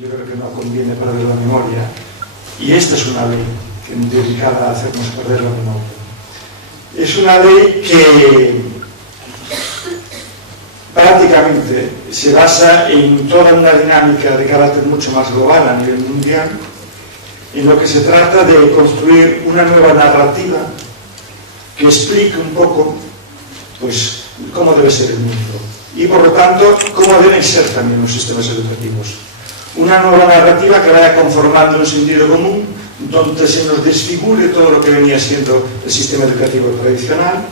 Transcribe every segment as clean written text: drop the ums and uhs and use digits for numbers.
yo creo que no conviene perder la memoria, y esta es una ley dedicada a hacernos perder la memoria. Es una ley que prácticamente se basa en toda una dinámica de carácter mucho más global a nivel mundial, en lo que se trata de construir una nueva narrativa que explique un poco pues cómo debe ser el mundo y por lo tanto cómo deben ser también los sistemas educativos. Una nueva narrativa que vaya conformando un sentido común donde se nos desfigure todo lo que venía siendo el sistema educativo tradicional,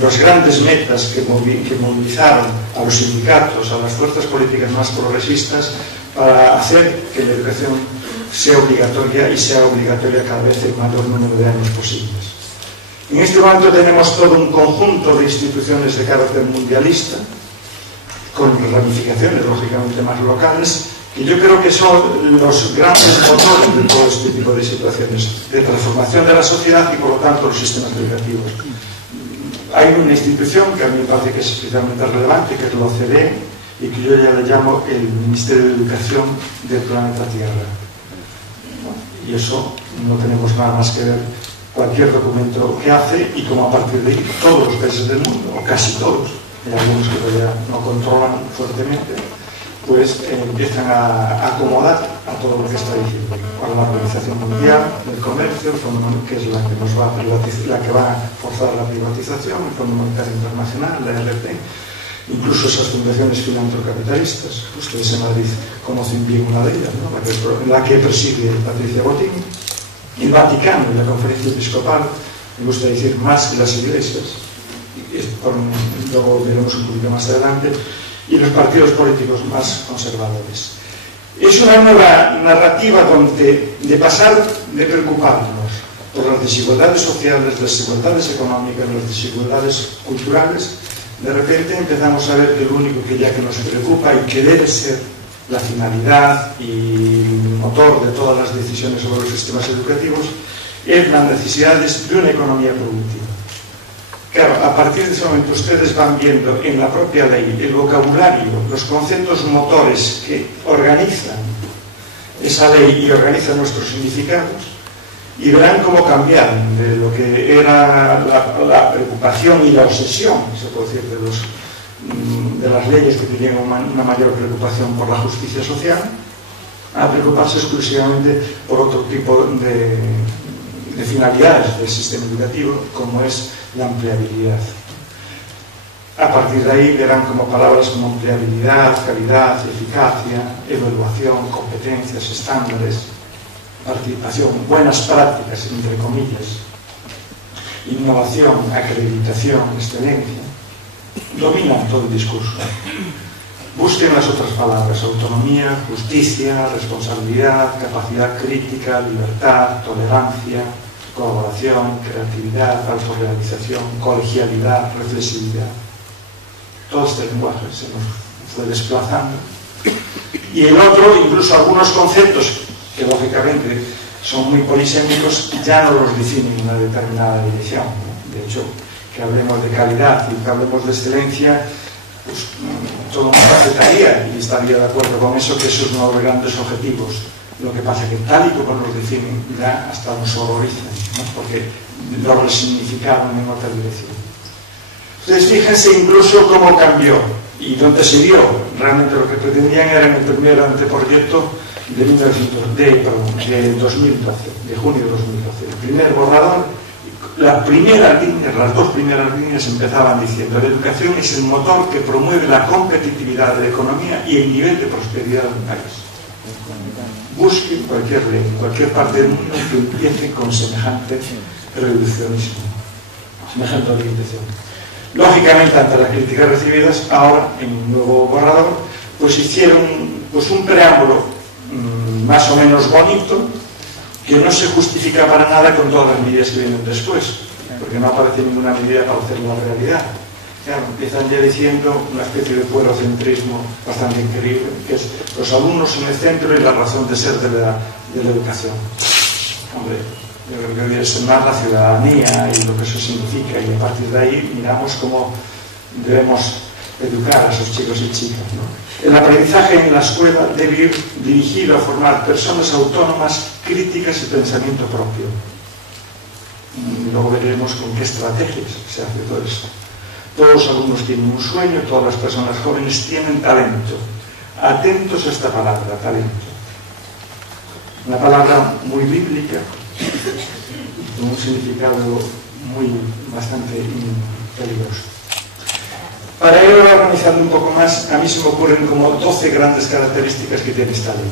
las grandes metas que movilizaron a los sindicatos, a las fuerzas políticas más progresistas para hacer que la educación sea obligatoria y sea obligatoria cada vez el mayor número de años posibles. En este momento tenemos todo un conjunto de instituciones de carácter mundialista, con ramificaciones lógicamente más locales, y yo creo que son los grandes motores de todo este tipo de situaciones de transformación de la sociedad y por lo tanto los sistemas educativos. Hay una institución que a mí me parece que es especialmente relevante, que es la OCDE, y que yo ya le llamo el Ministerio de Educación del planeta Tierra. Y eso no tenemos nada más que ver cualquier documento que hace y como a partir de ahí todos los países del mundo, o casi todos, hay algunos que todavía no controlan fuertemente, pues empiezan a acomodar a todo lo que está diciendo. Para la Organización Mundial del Comercio, que es la que nos va a privatizar, la que va a forzar la privatización, el Fondo Monetario Internacional, la RP, incluso esas fundaciones filantrocapitalistas. Ustedes en Madrid conocen bien una de ellas, ¿no? la que preside Patricia Botín, el Vaticano y la Conferencia Episcopal, me gusta decir más que las iglesias, luego veremos un poquito más adelante, y los partidos políticos más conservadores. Es una nueva narrativa donde, de pasar de preocuparnos por las desigualdades sociales, las desigualdades económicas, las desigualdades culturales, de repente empezamos a ver que lo único que ya que nos preocupa y que debe ser la finalidad y motor de todas las decisiones sobre los sistemas educativos es la necesidad de una economía productiva. Claro, a partir de ese momento ustedes van viendo en la propia ley el vocabulario, los conceptos motores que organizan esa ley y organizan nuestros significados, y verán cómo cambian de lo que era la preocupación y la obsesión, se puede decir, de las leyes que tenían una mayor preocupación por la justicia social, a preocuparse exclusivamente por otro tipo de finalidades del sistema educativo, como es la empleabilidad. A partir de ahí verán como palabras como empleabilidad, calidad, eficacia, evaluación, competencias, estándares, participación, buenas prácticas, entre comillas, innovación, acreditación, excelencia, dominan todo el discurso. Busquen las otras palabras: autonomía, justicia, responsabilidad, capacidad crítica, libertad, tolerancia, colaboración, creatividad, autorrealización, colegialidad, reflexividad. Todo este lenguaje se nos fue desplazando. Y el otro, incluso algunos conceptos que lógicamente son muy polisémicos, ya no los definen en una determinada dirección, ¿no? De hecho, que hablemos de calidad y que hablemos de excelencia, pues todo el mundo aceptaría y estaría de acuerdo con eso, que esos son los grandes objetivos. Lo que pasa es que tal y como los definen, ya hasta nos horrorizan, ¿no? Porque lo resignificaron en otra dirección. Entonces fíjense incluso cómo cambió y donde se vio realmente lo que pretendían era en el primer anteproyecto de 2012, de junio de 2012. El primer borrador, las dos primeras líneas empezaban diciendo: la educación es el motor que promueve la competitividad de la economía y el nivel de prosperidad del país. Busquen cualquier ley, en cualquier parte del mundo que empiece con semejante reduccionismo, semejante orientación. Lógicamente, ante las críticas recibidas, ahora en un nuevo borrador, pues hicieron un preámbulo más o menos bonito, que no se justifica para nada con todas las medidas que vienen después, porque no aparece ninguna medida para hacer la realidad. Claro, empiezan ya diciendo una especie de puerocentrismo bastante increíble, que es los alumnos en el centro y la razón de ser de la educación. Hombre, yo creo que debe ser más la ciudadanía y lo que eso significa, y a partir de ahí miramos cómo debemos educar a esos chicos y chicas, ¿no? El aprendizaje en la escuela debe ir dirigido a formar personas autónomas, críticas y pensamiento propio. Y luego veremos con qué estrategias se hace todo esto. Todos los alumnos tienen un sueño, todas las personas jóvenes tienen talento. Atentos a esta palabra, talento. Una palabra muy bíblica, con un significado bastante peligroso. Para ir organizando un poco más, a mí se me ocurren como 12 grandes características que tiene esta ley.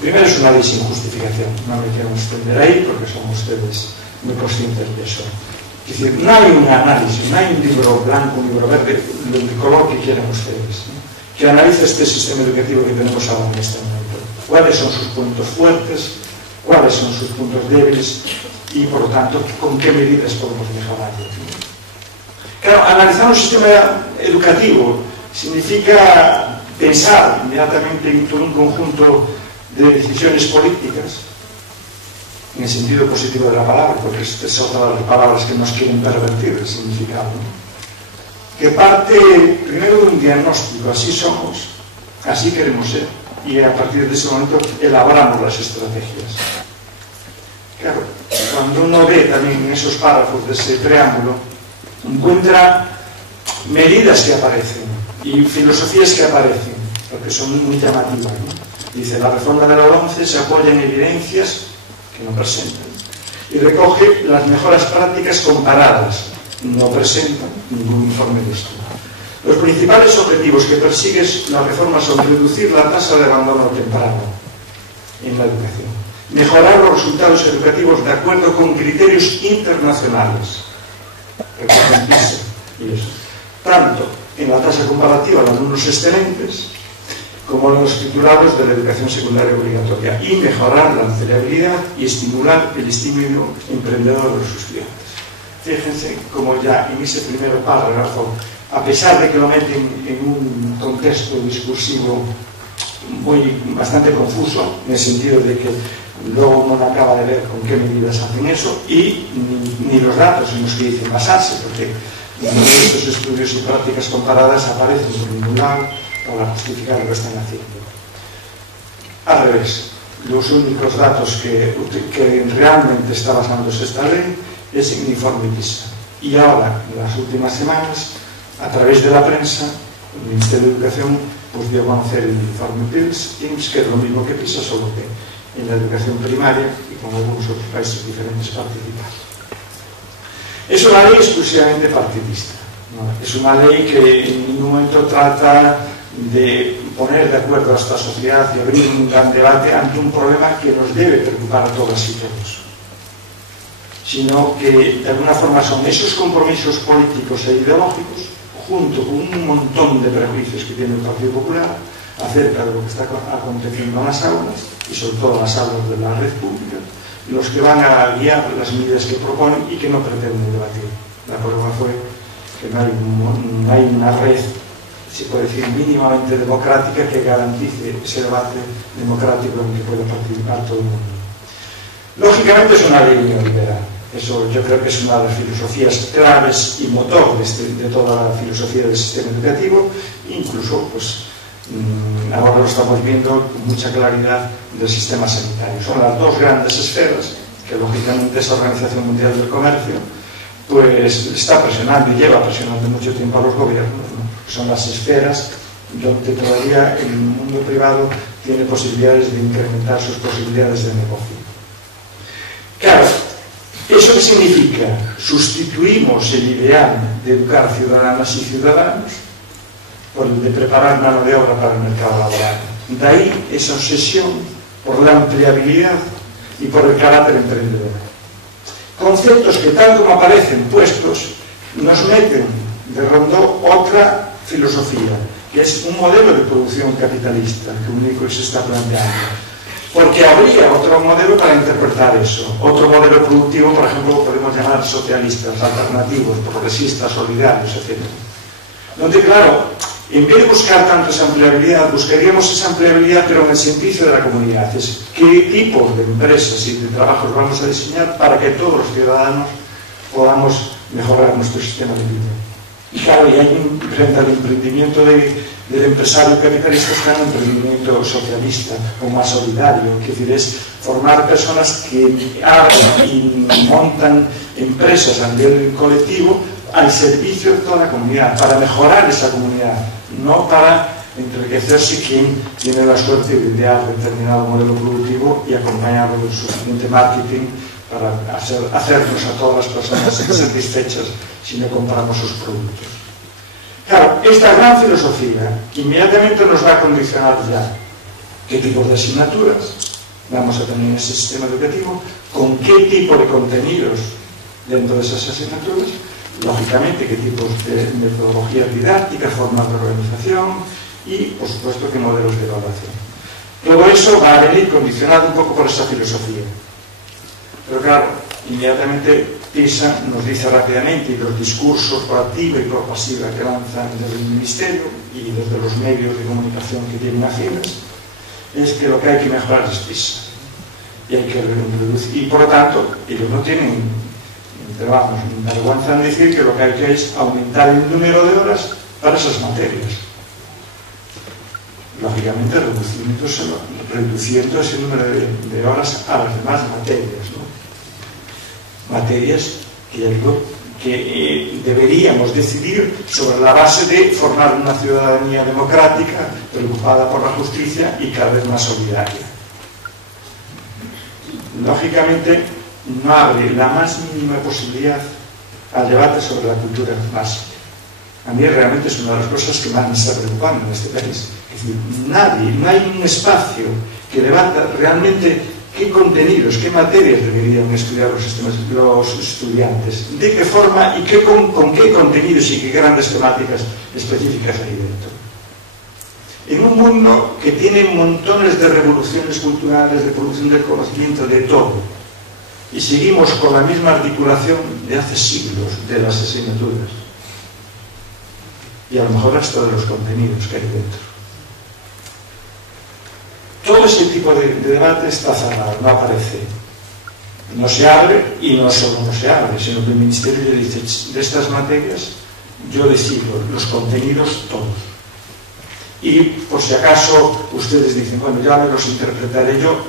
Primero, es una ley sin justificación. No me quiero extender ahí porque son ustedes muy conscientes de eso. Es decir, no hay un análisis, no hay un libro blanco, un libro verde, el color que quieran ustedes, ¿no? Que analice este sistema educativo que tenemos ahora en este momento. ¿Cuáles son sus puntos fuertes? ¿Cuáles son sus puntos débiles? Y, por lo tanto, ¿con qué medidas podemos mejorarlo? Claro, analizar un sistema educativo significa pensar inmediatamente en todo un conjunto de decisiones políticas, en el sentido positivo de la palabra, porque estas son todas las palabras que nos quieren pervertir el significado, ¿no? Que parte primero de un diagnóstico, así somos, así queremos ser, y a partir de ese momento elaboramos las estrategias. Claro, cuando uno ve también en esos párrafos de ese preámbulo, encuentra medidas que aparecen y filosofías que aparecen, porque son muy llamativas, ¿no? Dice, la reforma de la LOMCE se apoya en evidencias que no presentan y recoge las mejores prácticas comparadas, no presentan ningún informe de esto. Los principales objetivos que persigue la reforma son reducir la tasa de abandono temprano en la educación, mejorar los resultados educativos de acuerdo con criterios internacionales, y eso, tanto en la tasa comparativa de alumnos excelentes como en los titulados de la educación secundaria obligatoria, y mejorar la empleabilidad y estimular el estímulo emprendedor de sus estudiantes. Fíjense como ya en ese primer párrafo, a pesar de que lo meten en un contexto discursivo bastante confuso, en el sentido de que luego uno no acaba de ver con qué medidas hacen eso, y ni los datos en los que dicen basarse, porque estos estudios y prácticas comparadas aparecen por ningún lado para justificar lo que están haciendo. Al revés, los únicos datos que realmente está basándose esta ley es en el informe PISA. Y ahora, en las últimas semanas, a través de la prensa, el Ministerio de Educación pues dio a conocer el informe PIMS, que es lo mismo que PISA, solo que en la educación primaria y con algunos otros países diferentes participados. Es una ley exclusivamente partidista, ¿no? Es una ley que en ningún momento trata de poner de acuerdo a esta sociedad y abrir un gran debate ante un problema que nos debe preocupar a todas y todos, sino que de alguna forma son esos compromisos políticos e ideológicos junto con un montón de prejuicios que tiene el Partido Popular acerca de lo que está aconteciendo en las aulas y sobre todo en las aulas de la red pública, los que van a guiar las medidas que proponen y que no pretenden debatir. La prueba fue que no hay una red, se puede decir, mínimamente democrática que garantice ese debate democrático en que pueda participar todo el mundo. Lógicamente es una ley neoliberal. Eso yo creo que es una de las filosofías claves y motor de toda la filosofía del sistema educativo, incluso pues ahora lo estamos viendo con mucha claridad del sistema sanitario. Son las dos grandes esferas que lógicamente esa Organización Mundial del Comercio pues está presionando y lleva presionando mucho tiempo a los gobiernos, ¿no? Son las esferas donde todavía el mundo privado tiene posibilidades de incrementar sus posibilidades de negocio. Claro, ¿eso qué significa? Sustituimos el ideal de educar ciudadanas y ciudadanos por el de preparar mano de obra para el mercado laboral. De ahí esa obsesión por la empleabilidad y por el carácter emprendedor. Conceptos que tal como aparecen puestos nos meten de rondó otra filosofía, que es un modelo de producción capitalista, que único que se está planteando. Porque habría otro modelo para interpretar eso, otro modelo productivo, por ejemplo, podemos llamar socialistas, alternativos, progresistas, solidarios, etc. Donde, claro, en vez de buscar tanto esa empleabilidad, buscaríamos esa empleabilidad, pero en el servicio de la comunidad. Es qué tipo de empresas y de trabajos vamos a diseñar para que todos los ciudadanos podamos mejorar nuestro sistema de vida. Y claro, y hay frente al emprendimiento del empresario capitalista está un emprendimiento socialista o más solidario, que decir, es formar personas que abren y montan empresas a nivel colectivo al servicio de toda la comunidad, para mejorar esa comunidad, no para enriquecerse quien tiene la suerte de idear determinado modelo productivo y acompañarlo del suficiente marketing para hacernos a todas las personas satisfechas si no compramos sus productos. Claro, esta gran filosofía inmediatamente nos va a condicionar ya qué tipo de asignaturas vamos a tener en ese sistema educativo, con qué tipo de contenidos dentro de esas asignaturas, lógicamente qué tipos de metodologías didácticas, formas de organización y, por supuesto, qué modelos de evaluación. Todo eso va a venir condicionado un poco por esa filosofía. Pero claro, inmediatamente PISA nos dice rápidamente, y los discursos proactiva y propasiva que lanzan desde el Ministerio y desde los medios de comunicación que tienen afines, es que lo que hay que mejorar es PISA. Y hay que reducir. Y por lo tanto, ellos no tienen, vamos, vergüenza en decir que lo que hay que es aumentar el número de horas para esas materias. Lógicamente reduciendo ese número de horas a las demás materias, ¿no? Materias que deberíamos decidir sobre la base de formar una ciudadanía democrática preocupada por la justicia y cada vez más solidaria. Lógicamente no abre la más mínima posibilidad al debate sobre la cultura básica. A mí realmente es una de las cosas que más me está preocupando en este país. Es decir, no hay un espacio que debata realmente qué contenidos, qué materias deberían estudiar los estudiantes, de qué forma y con qué contenidos y qué grandes temáticas específicas hay dentro. En un mundo que tiene montones de revoluciones culturales, de producción del conocimiento, de todo, y seguimos con la misma articulación de hace siglos de las asignaturas, y a lo mejor hasta de los contenidos que hay dentro. Todo ese tipo de debate está cerrado, no aparece. No se abre, y no solo no se abre, sino que el Ministerio le dice, de estas materias yo decido los contenidos todos. Y por si acaso ustedes dicen, bueno, ya me los interpretaré yo,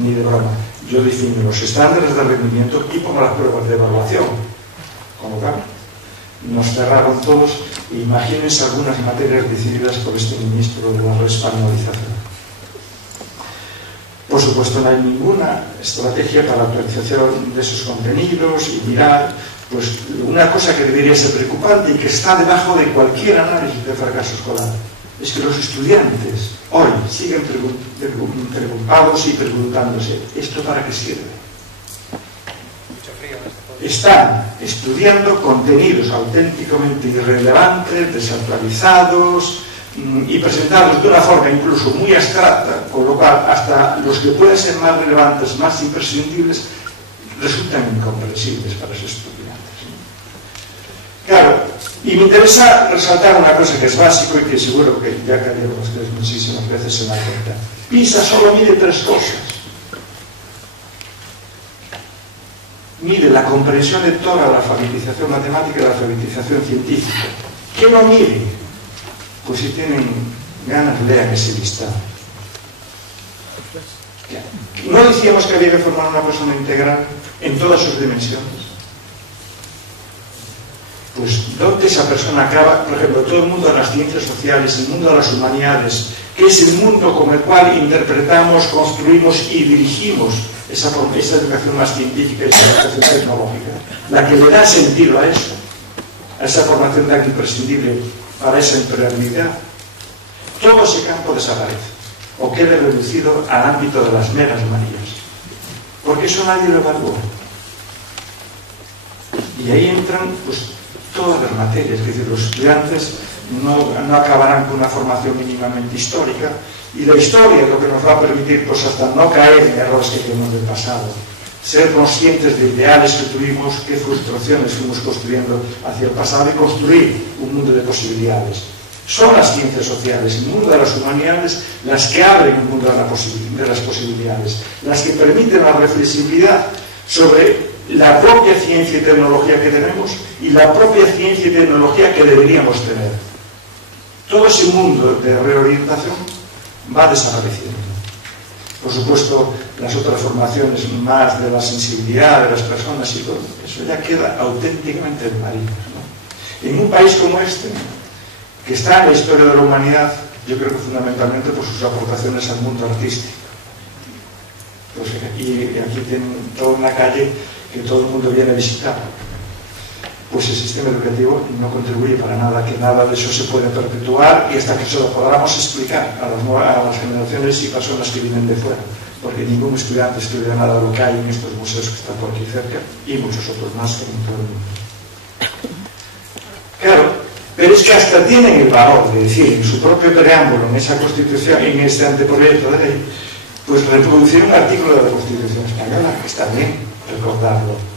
ni de broma. Yo defino los estándares de rendimiento y pongo las pruebas de evaluación. Como tal, nos cerraron todos. Imagínense algunas materias decididas por este ministro de la reespañolización. Por supuesto, no hay ninguna estrategia para la actualización de esos contenidos y mirar, pues, una cosa que debería ser preocupante y que está debajo de cualquier análisis de fracaso escolar, es que los estudiantes hoy siguen preocupados y preguntándose, ¿esto para qué sirve? Están estudiando contenidos auténticamente irrelevantes, desactualizados y presentados de una forma incluso muy abstracta, con lo cual hasta los que pueden ser más relevantes, más imprescindibles, resultan incomprensibles para esos estudiantes. Claro, y me interesa resaltar una cosa que es básico y que seguro que ya cayeron ustedes muchísimas veces en la cuenta. PISA solo mide tres cosas. Mide la comprensión lectora, la alfabetización matemática y la alfabetización científica. ¿Qué no mide? Pues si tienen ganas, lean ese listado. ¿No decíamos que había que formar una persona integral en todas sus dimensiones? Pues ¿dónde esa persona acaba? Por ejemplo, todo el mundo de las ciencias sociales, el mundo de las humanidades, que es el mundo con el cual interpretamos, construimos y dirigimos esa educación más científica y esa educación tecnológica, la que le da sentido a eso, a esa formación tan imprescindible para esa empleabilidad. Todo ese campo desaparece o queda reducido al ámbito de las meras manías, porque eso nadie lo evalúa. Y ahí entran, pues, todas las materias, es decir, los estudiantes no acabarán con una formación mínimamente histórica, y la historia es lo que nos va a permitir, pues, hasta no caer en errores que tenemos del pasado, ser conscientes de ideales que tuvimos, qué frustraciones fuimos construyendo hacia el pasado y construir un mundo de posibilidades. Son las ciencias sociales, el mundo de las humanidades, las que abren el mundo de las posibilidades, las que permiten la reflexibilidad sobre la propia ciencia y tecnología que tenemos y la propia ciencia y tecnología que deberíamos tener. Todo ese mundo de reorientación va desapareciendo. Por supuesto, las otras formaciones más de la sensibilidad de las personas y todo, eso ya queda auténticamente en marina, ¿no? En un país como este, que está en la historia de la humanidad, yo creo que fundamentalmente por sus aportaciones al mundo artístico. Pues, y aquí tienen toda una calle que todo el mundo viene a visitar. Pues el sistema educativo no contribuye para nada, que nada de eso se puede perpetuar y hasta que se lo podamos explicar a las generaciones y personas que vienen de fuera, porque ningún estudiante estudia nada de lo que hay en estos museos que están por aquí cerca y muchos otros más que en todo el mundo. Claro, pero es que hasta tienen el valor de decir en su propio preámbulo, en esa Constitución, en este anteproyecto de ley, pues reproducir un artículo de la Constitución española, que está bien recordarlo.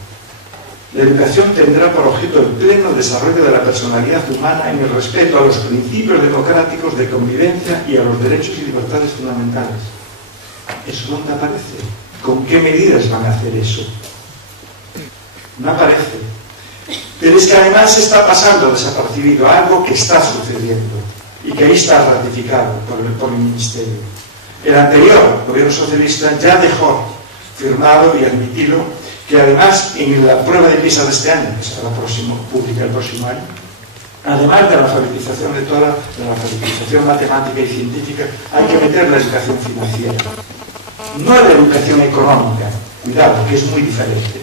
La educación tendrá por objeto el pleno desarrollo de la personalidad humana en el respeto a los principios democráticos de convivencia y a los derechos y libertades fundamentales. ¿Eso dónde aparece? ¿Con qué medidas van a hacer eso? No aparece. Pero es que además está pasando desapercibido algo que está sucediendo y que ahí está ratificado por el Ministerio. El anterior gobierno socialista ya dejó firmado y admitido que además en la prueba de PISA de este año, que será pública el próximo año, además de la alfabetización lectora, de la alfabetización matemática y científica, hay que meter la educación financiera. No la educación económica, cuidado, que es muy diferente.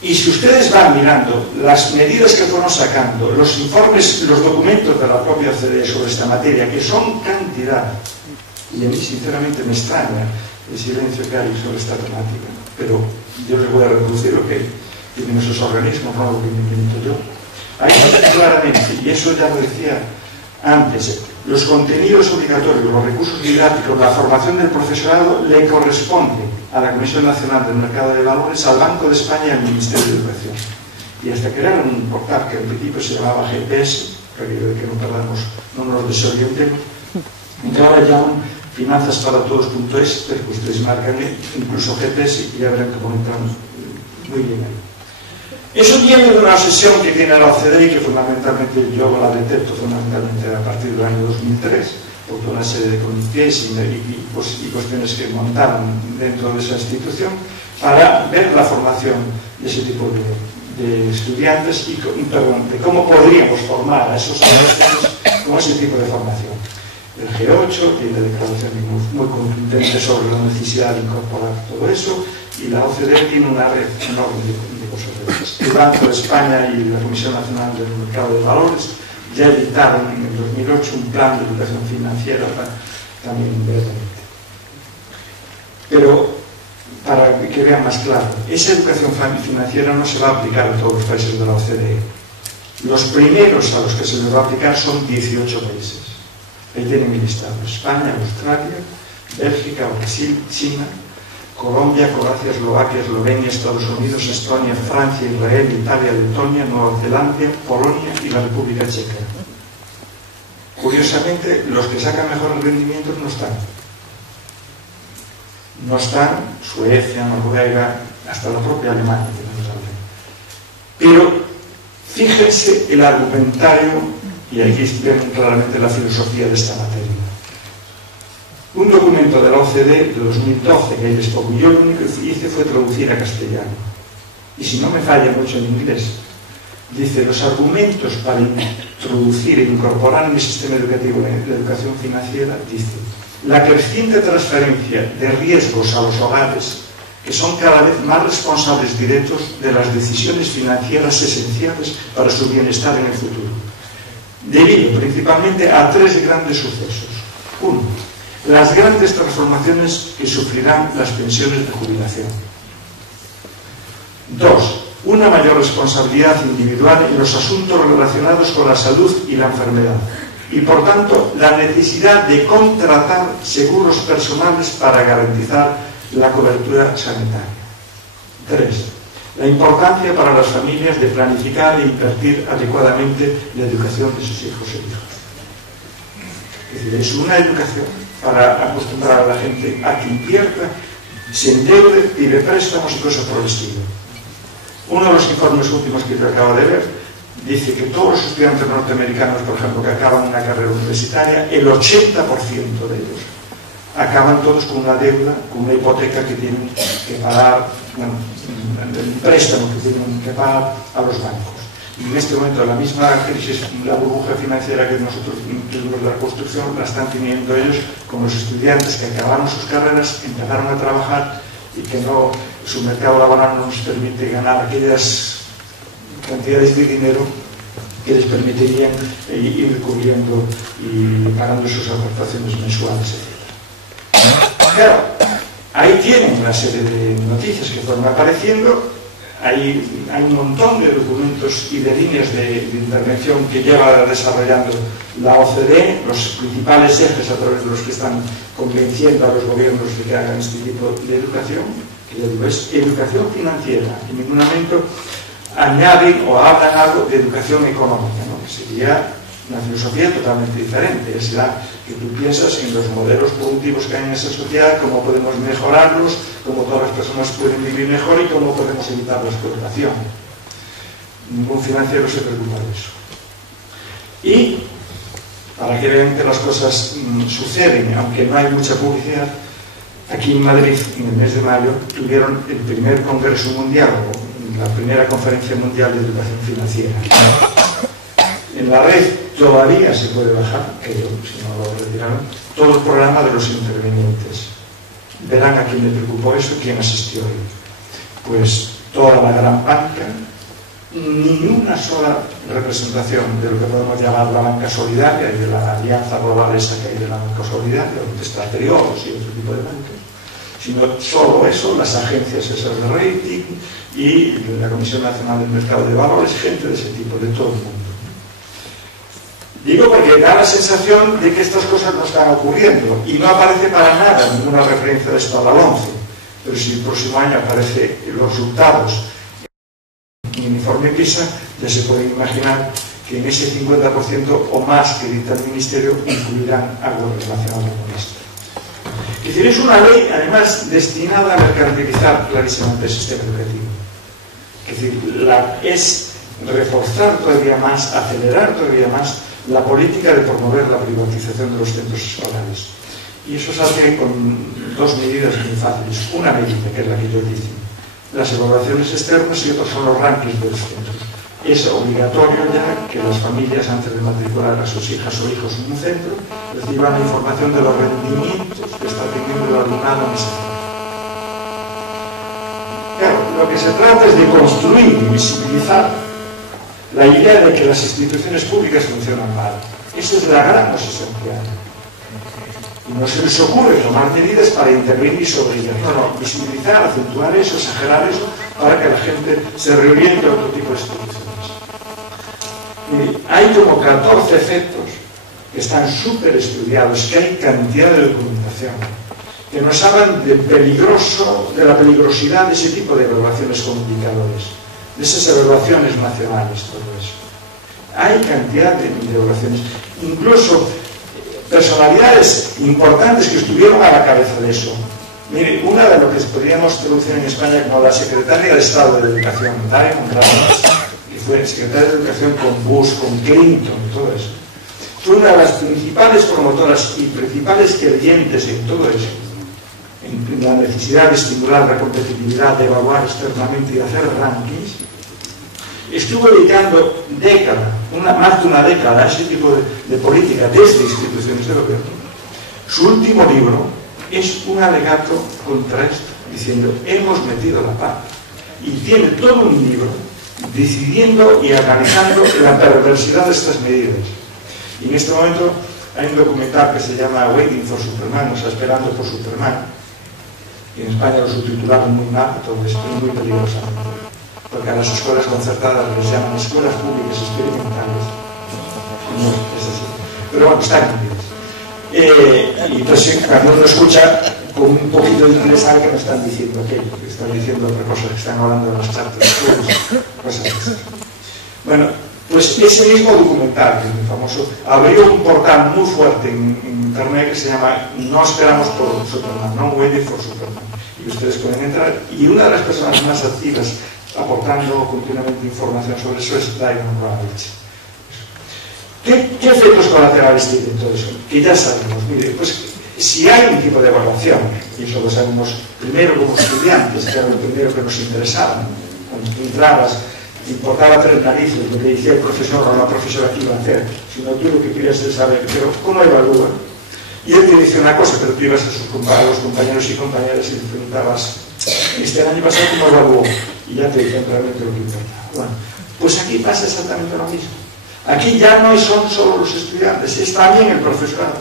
Y si ustedes van mirando las medidas que fueron sacando, los informes, los documentos de la propia OCDE sobre esta materia, que son cantidad, y a mí sinceramente me extraña el silencio que hay sobre esta temática, pero yo les voy a reproducir lo que tienen esos organismos, no lo que me invento yo. Ahí está claramente, y eso ya lo decía antes, los contenidos obligatorios, los recursos didácticos, la formación del profesorado le corresponde a la Comisión Nacional del Mercado de Valores, al Banco de España y al Ministerio de Educación. Y hasta crearon un portal que al principio se llamaba GPS, para que no perdamos, no nos desorientemos, y ahora llaman finanzasparaTodos.es, pero que ustedes marcan incluso GPS y ya verán cómo entramos muy bien ahí. Eso viene de una obsesión que tiene la OCDE y que fundamentalmente yo la detecto fundamentalmente a partir del año 2003, por toda una serie de comités y cuestiones que montaron dentro de esa institución para ver la formación de ese tipo de estudiantes y de cómo podríamos formar a esos estudiantes con ese tipo de formación. El G8 tiene declaraciones muy contundentes sobre la necesidad de incorporar todo eso y la OCDE tiene una red enorme de cosas de esas. El Banco de España y la Comisión Nacional del Mercado de Valores ya editaron en el 2008 un plan de educación financiera también inmediatamente. Pero para que vean más claro, esa educación financiera no se va a aplicar en todos los países de la OCDE. Los primeros a los que se les va a aplicar son 18 países. Ahí tienen el listado: España, Australia, Bélgica, Brasil, China, Colombia, Croacia, Eslovaquia, Eslovenia, Estados Unidos, Estonia, Francia, Israel, Italia, Letonia, Nueva Zelanda, Polonia y la República Checa. Curiosamente, los que sacan mejores rendimientos no están. No están Suecia, Noruega, hasta la propia Alemania. Pero fíjense el argumentario. Y aquí ven claramente la filosofía de esta materia. Un documento de la OCDE de 2012 que les pongo, yo lo único que hice fue traducir a castellano. Y si no me falla mucho en inglés, dice: los argumentos para introducir e incorporar en el sistema educativo la educación financiera, dice, la creciente transferencia de riesgos a los hogares, que son cada vez más responsables directos de las decisiones financieras esenciales para su bienestar en el futuro, debido principalmente a tres grandes sucesos. Uno, las grandes transformaciones que sufrirán las pensiones de jubilación. Dos, una mayor responsabilidad individual en los asuntos relacionados con la salud y la enfermedad. Y por tanto, la necesidad de contratar seguros personales para garantizar la cobertura sanitaria. Tres, la importancia para las familias de planificar e invertir adecuadamente la educación de sus hijos e hijas. Es decir, es una educación para acostumbrar a la gente a que invierta se endeude, pide préstamos y cosas por el estilo. Uno de los informes últimos que yo acabo de ver dice que todos los estudiantes norteamericanos, por ejemplo, que acaban una carrera universitaria, el 80% de ellos acaban todos con una deuda, con una hipoteca que tienen que pagar, un préstamo que tienen que pagar a los bancos. Y en este momento la misma crisis, la burbuja financiera que nosotros tuvimos de la construcción, la están teniendo ellos con los estudiantes que acabaron sus carreras, empezaron a trabajar y que no, su mercado laboral no nos permite ganar aquellas cantidades de dinero que les permitirían ir cubriendo y pagando sus aportaciones mensuales, etc. Claro, ahí tienen una serie de noticias que fueron apareciendo. Hay un montón de documentos y de líneas de intervención que lleva desarrollando la OCDE, los principales ejes a través de los que están convenciendo a los gobiernos de que hagan este tipo de educación, que ya digo, es educación financiera. En ningún momento añaden o hablan algo de educación económica, ¿no? Que sería una filosofía totalmente diferente. Es la que tú piensas en los modelos productivos que hay en esa sociedad, cómo podemos mejorarlos, cómo todas las personas pueden vivir mejor y cómo podemos evitar la explotación. Ningún financiero se preocupa de eso. Y para que vean que las cosas suceden, aunque no hay mucha publicidad, aquí en Madrid, en el mes de mayo, tuvieron el primer congreso mundial, o la primera conferencia mundial de educación financiera. En la red todavía se puede bajar, creo, si no lo retiraron, todo el programa de los intervenientes. Verán a quién le preocupó eso, quién asistió hoy. Pues toda la gran banca, ni una sola representación de lo que podemos llamar la banca solidaria y de la alianza global esta que hay de la banca solidaria, donde está Triodos y otro tipo de bancos, sino solo eso, las agencias esas de rating y la Comisión Nacional del Mercado de Valores, gente de ese tipo, de todo el mundo. Digo porque da la sensación de que estas cosas no están ocurriendo y no aparece para nada ninguna referencia de esto a la 11, pero si el próximo año aparecen los resultados en el informe PISA, ya se puede imaginar que en ese 50% o más que dicta el Ministerio incluirán algo relacionado con esto. Es decir, es una ley además destinada a mercantilizar clarísimamente el sistema educativo. Es decir, es reforzar todavía más, acelerar todavía más la política de promover la privatización de los centros escolares. Y eso se hace con dos medidas muy fáciles. Una medida, que es la que yo dije, las evaluaciones externas, y otros son los rankings de los centros. Es obligatorio ya que las familias, antes de matricular a sus hijas o hijos en un centro, reciban la información de los rendimientos que está teniendo el alumnado en ese centro. Claro, lo que se trata es de construir y visibilizar la idea de que las instituciones públicas funcionan mal. Esa es la gran obsesión que hay. Y no se les ocurre tomar medidas para intervenir sobre ellas. No, visibilizar, acentuar eso, exagerar eso, para que la gente se reoriente a otro tipo de instituciones. Y hay como 14 efectos que están súper estudiados, que hay cantidad de documentación, que nos hablan de la peligrosidad de ese tipo de evaluaciones con indicadores, de esas evaluaciones nacionales, todo eso. Hay cantidad de evaluaciones, incluso personalidades importantes que estuvieron a la cabeza de eso. Mire, una de lo que podríamos traducir en España como la secretaria de Estado de Educación, Diamond Ramos, que fue secretaria de Educación con Bush, con Clinton, todo eso. Fue una de las principales promotoras y principales creyentes en todo eso, en la necesidad de estimular la competitividad, de evaluar externamente y de hacer rankings. Estuvo dedicando más de una década a ese tipo de política desde instituciones de gobierno. Su último libro es un alegato contra esto, diciendo, hemos metido la pata. Y tiene todo un libro decidiendo y analizando la perversidad de estas medidas. Y en este momento hay un documental que se llama Waiting for Superman, o sea, esperando por Superman. Y en España lo subtitularon muy mal, todo esto es muy peligroso. Porque a las escuelas concertadas les llaman escuelas públicas experimentales. No, es así. Pero bueno, están incluidas. Y entonces cuando uno escucha con un poquito de interés sabe que no están diciendo aquello, que están diciendo otra cosa, que están hablando de las charlas, cosas así. Bueno, Pues ese mismo documental, que es muy famoso, abrió un portal muy fuerte en internet que se llama No esperamos por Superman, No Waiting for Superman, y ustedes pueden entrar, y una de las personas más activas aportando continuamente información sobre eso es Diamond Ravitch. ¿Qué efectos colaterales tiene todo eso? Que ya sabemos, mire, pues si hay un tipo de evaluación, y eso lo sabemos primero como estudiantes, que era lo primero que nos interesaba, cuando tú entrabas, te importaba tres narices lo que decía el profesor o la profesora que iba a hacer, sino tú lo que querías es saber, pero ¿cómo evalúa? Y él te dice una cosa, pero tú ibas a los compañeros y compañeras y te preguntabas, este año pasado ¿cómo evaluó? Y ya te dicen realmente lo que importaba. Bueno, pues aquí pasa exactamente lo mismo. Aquí ya no son solo los estudiantes, es también el profesorado.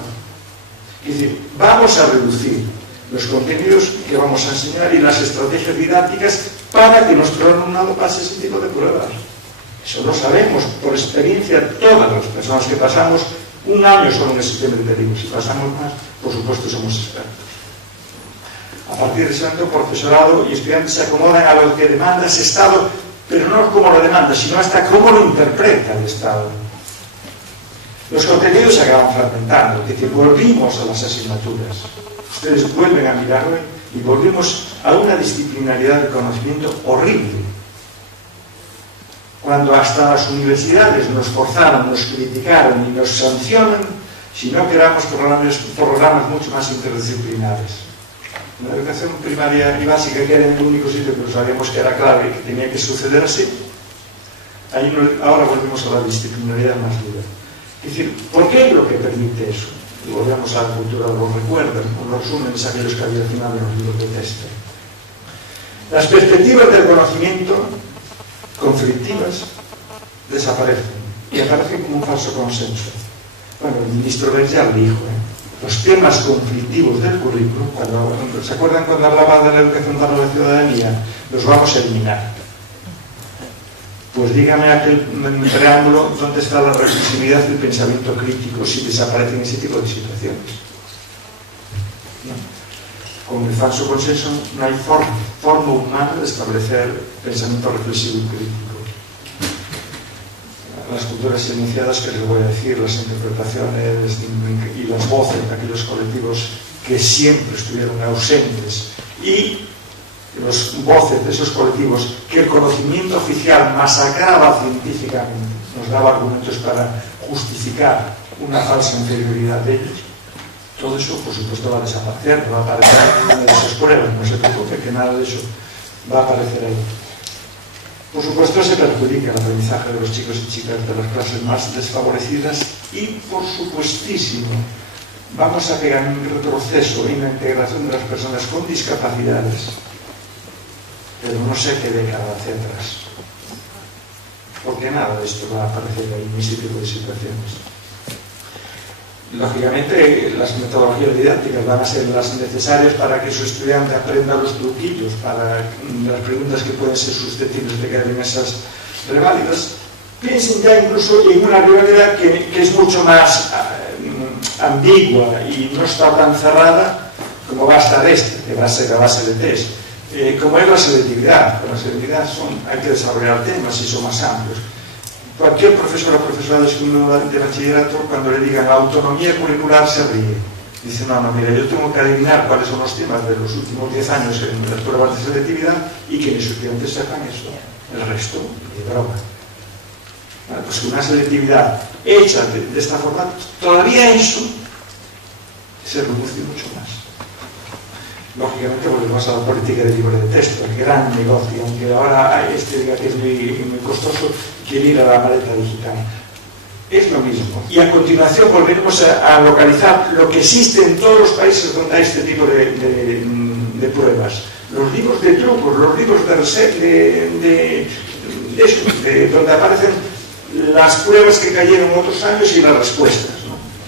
Es decir, vamos a reducir los contenidos que vamos a enseñar y las estrategias didácticas para que nuestro alumnado pase ese tipo de pruebas. Eso lo sabemos por experiencia todas las personas que pasamos un año solo en el sistema educativo. Si pasamos más, por supuesto somos expertos. A partir de ese momento, profesorado y estudiantes se acomodan a lo que demanda ese Estado, pero no como lo demanda, sino hasta cómo lo interpreta el Estado. Los contenidos se acaban fragmentando, es decir, volvimos a las asignaturas. Ustedes vuelven a mirar hoy y volvimos a una disciplinaridad de conocimiento horrible. Cuando hasta las universidades nos forzaron, nos criticaron y nos sancionan si no queramos programas mucho más interdisciplinares. La educación primaria y básica, que era el único sitio que sabíamos que era clave y que tenía que suceder así, ahora volvemos a la disciplinaridad más dura. Es decir, ¿por qué es lo que permite eso? Y volvemos a la cultura de los recuerdos, los resúmenes aquellos que había al final de los libros de texto. Las perspectivas del conocimiento conflictivas desaparecen y aparecen como un falso consenso. Bueno, el ministro Berger dijo, los temas conflictivos del currículum, ¿se acuerdan cuando hablaba de la educación para la ciudadanía? Los vamos a eliminar. Pues dígame aquel preámbulo dónde está la reflexividad del pensamiento crítico si desaparecen ese tipo de situaciones. ¿No? Con el falso consenso no hay forma humana de establecer pensamiento reflexivo y crítico. Las culturas silenciadas, que les voy a decir, las interpretaciones y las voces de aquellos colectivos que siempre estuvieron ausentes y los voces de esos colectivos que el conocimiento oficial masacraba científicamente, nos daba argumentos para justificar una falsa inferioridad de ellos. Todo eso, por supuesto, va a desaparecer, no va a aparecer en ninguna de esas pruebas, no se preocupe que nada de eso va a aparecer ahí. Por supuesto, se perjudica el aprendizaje de los chicos y chicas de las clases más desfavorecidas y, por supuestísimo, vamos a pegar un retroceso en la integración de las personas con discapacidades, pero no sé qué década hacia atrás, porque nada de esto va a aparecer ahí en ese tipo de situaciones. Lógicamente, las metodologías didácticas van a ser las necesarias para que su estudiante aprenda los truquillos, para las preguntas que pueden ser susceptibles de caer en esas reválidas. Piensen ya incluso en una rivalidad que es mucho más ambigua y no está tan cerrada como va a estar esta, que va a ser la base de test. Como es la selectividad. Con la selectividad hay que desarrollar temas y son más amplios. Cualquier profesor o profesora de bachillerato, cuando le digan la autonomía curricular, se ríe. Dice, no, mira, yo tengo que adivinar cuáles son los temas de los últimos 10 años en las pruebas de selectividad y que mis estudiantes sepan eso. El resto, de broma. Vale, pues una selectividad hecha de esta forma, todavía eso se reduce mucho más. Lógicamente volvemos a la política de libre de texto, el gran negocio, aunque ahora este diga que es muy costoso, quiere ir a la maleta digital. Es lo mismo. Y a continuación volveremos a localizar lo que existe en todos los países donde hay este tipo de pruebas. Los libros de trucos, los libros donde aparecen las pruebas que cayeron otros años y las respuestas.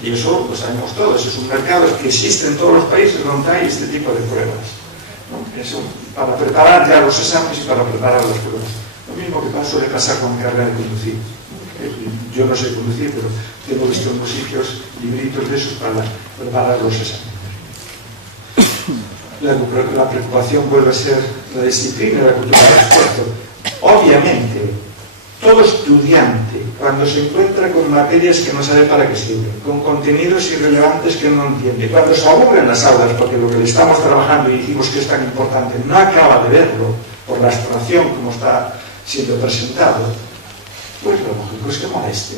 Y eso lo sabemos todos, es un mercado que existe en todos los países donde hay este tipo de pruebas, ¿no? Eso, para preparar ya los exámenes y para preparar las pruebas. Lo mismo que suele pasar con carga de conducir. Yo no sé conducir, pero tengo visto en los sitios libritos de esos para preparar los exámenes. La preocupación vuelve a ser la disciplina y la cultura del esfuerzo. Obviamente, todo estudiante, cuando se encuentra con materias que no sabe para qué sirven, con contenidos irrelevantes que no entiende, cuando se aburre en las aulas porque lo que le estamos trabajando y decimos que es tan importante no acaba de verlo por la abstracción como está siendo presentado, pues lo lógico es que moleste,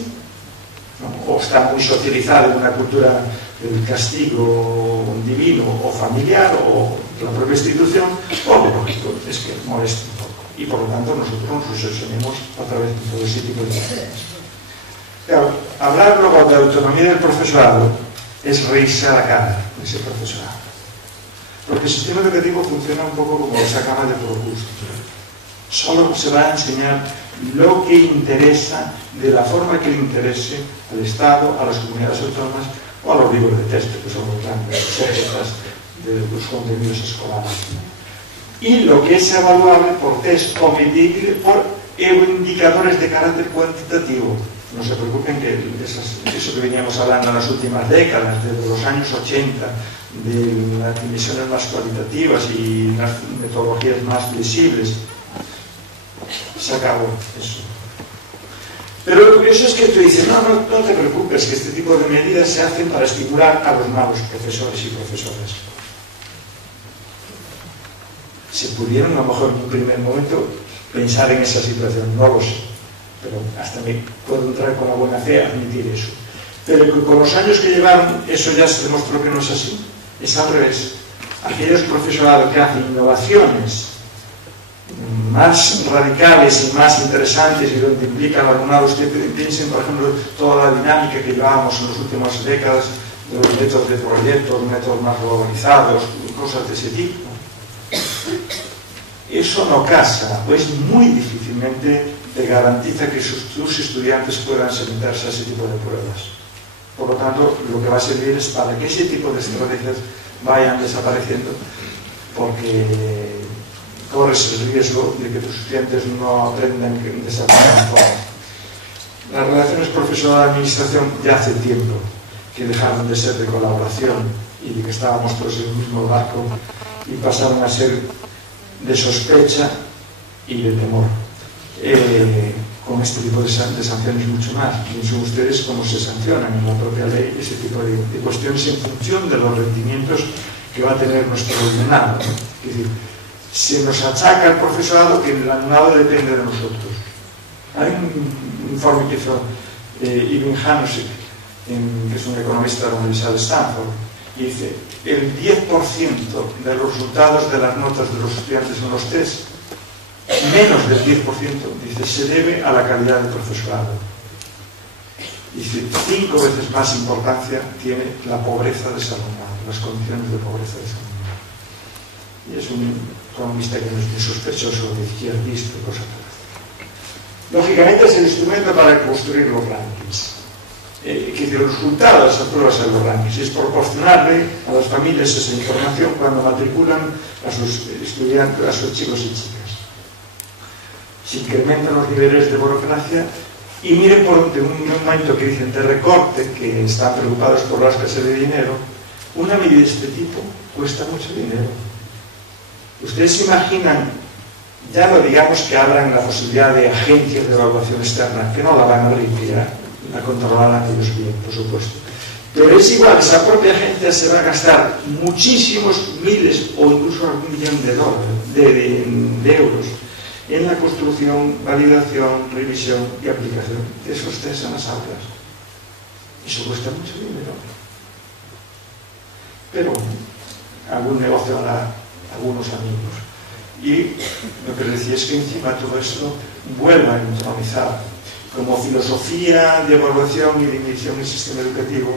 ¿no? O está muy socializado en una cultura del castigo divino o familiar o la propia institución, o lo lógico es que moleste un poco. Y por lo tanto nosotros nos obsesionemos a través de todo ese tipo de cosas. Claro, hablar luego de autonomía del profesorado es reírse a la cara de ese profesorado. Porque el sistema educativo funciona un poco como esa cama de Procust. Solo se va a enseñar lo que interesa, de la forma que le interese al Estado, a las comunidades autónomas o a los libros de texto, que son los grandes objetos de los contenidos escolares. Y lo que es evaluable por test o medible por indicadores de carácter cuantitativo. No se preocupen que eso que veníamos hablando en las últimas décadas, desde los años 80, de las dimensiones más cualitativas y las metodologías más visibles, se acabó eso. Pero lo curioso es que tú dices, no te preocupes, que este tipo de medidas se hacen para estimular a los malos profesores y profesoras. Se pudieron a lo mejor en un primer momento pensar en esa situación, no lo sé, pero hasta me puedo entrar con la buena fe a admitir eso. Pero que con los años que llevaron eso ya se demostró que no es así, es al revés. Aquellos profesorados que hacen innovaciones más radicales y más interesantes y donde implican a alumnados que piensen, por ejemplo, toda la dinámica que llevábamos en las últimas décadas de los métodos de proyectos, métodos más globalizados, cosas de ese tipo. Eso no casa, o es muy difícilmente te garantiza que tus estudiantes puedan someterse a ese tipo de pruebas. Por lo tanto, lo que va a servir es para que ese tipo de estrategias vayan desapareciendo, porque corres el riesgo de que tus estudiantes no aprendan de esa forma. Las relaciones profesor-administración ya hace tiempo que dejaron de ser de colaboración y de que estábamos todos en el mismo barco y pasaron a ser de sospecha y de temor. Con este tipo de sanciones mucho más. Piensen ustedes cómo se sancionan en la propia ley ese tipo de cuestiones en función de los rendimientos que va a tener nuestro alumnado. Es decir, se nos achaca al profesorado que el alumnado depende de nosotros. Hay un informe que hizo Ibn Hanusik, que es un economista de la Universidad de Stanford, y dice, el 10% de los resultados de las notas de los estudiantes en los test, menos del 10%, dice, se debe a la calidad del profesorado. Dice, 5 veces más importancia tiene la pobreza de ese alumnado, las condiciones de pobreza de ese alumnado. Y es un economista que no es muy sospechoso de izquierdista y cosas así. Lógicamente es el instrumento para construir los rankings. Que el resultado de esas pruebas en los rankings es proporcionarle a las familias esa información cuando matriculan a sus estudiantes, a sus chicos y chicas. Se incrementan los niveles de burocracia y miren por un momento que dicen de recorte, que están preocupados por la escasez de dinero. Una medida de este tipo cuesta mucho dinero. Ustedes se imaginan, ya no digamos que abran la posibilidad de agencias de evaluación externa, que no la van a abrir, que ya la controlarán ellos bien, por supuesto. Pero es igual, esa propia agencia se va a gastar muchísimos miles o incluso algún millón de euros en la construcción, validación, revisión y aplicación de esos test en las aulas. Eso cuesta mucho dinero. Pero algún negocio hará algunos amigos. Y lo que les decía es que encima todo esto vuelva a entronizar como filosofía de evaluación y de medición del sistema educativo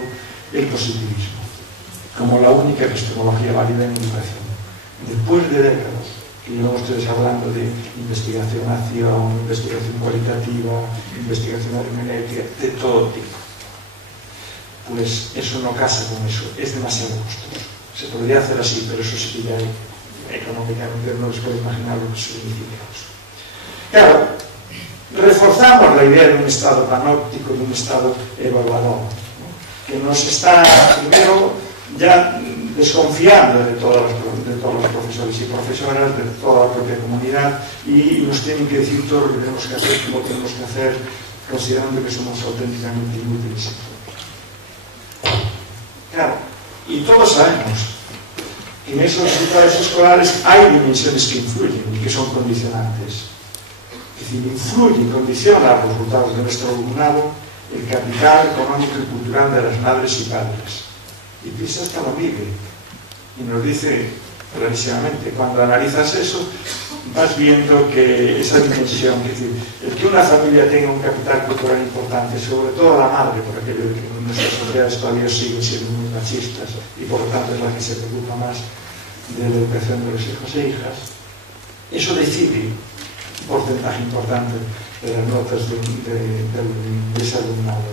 el positivismo, como la única epistemología válida en educación. Después de décadas que llevamos ustedes hablando de investigación-acción, investigación cualitativa, investigación hermenéutica, de todo tipo, pues eso no casa con eso, es demasiado costoso. Se podría hacer así, pero eso sí que ya económicamente no les puede imaginar lo que significa eso. Claro, reforzamos la idea de un Estado panóptico, de un Estado evaluador, ¿no? Que nos está primero ya desconfiando de todas todos los profesores y profesoras, de toda la propia comunidad, y nos tienen que decir todo lo que tenemos que hacer, cómo tenemos que hacer, considerando que somos auténticamente inútiles. Claro, y todos sabemos que en esos resultados escolares hay dimensiones que influyen y que son condicionantes. Es decir, influye y condiciona los resultados de nuestro alumnado el capital económico y cultural de las madres y padres. Y PISA hasta lo mide y nos dice clarísimamente, cuando analizas eso vas viendo que esa dimensión, es decir, el que una familia tenga un capital cultural importante, sobre todo la madre, por aquello de que en nuestras sociedades todavía siguen siendo muy machistas y por lo tanto es la que se preocupa más de la educación de los hijos e hijas, eso decide un porcentaje importante de las notas de ese alumnado.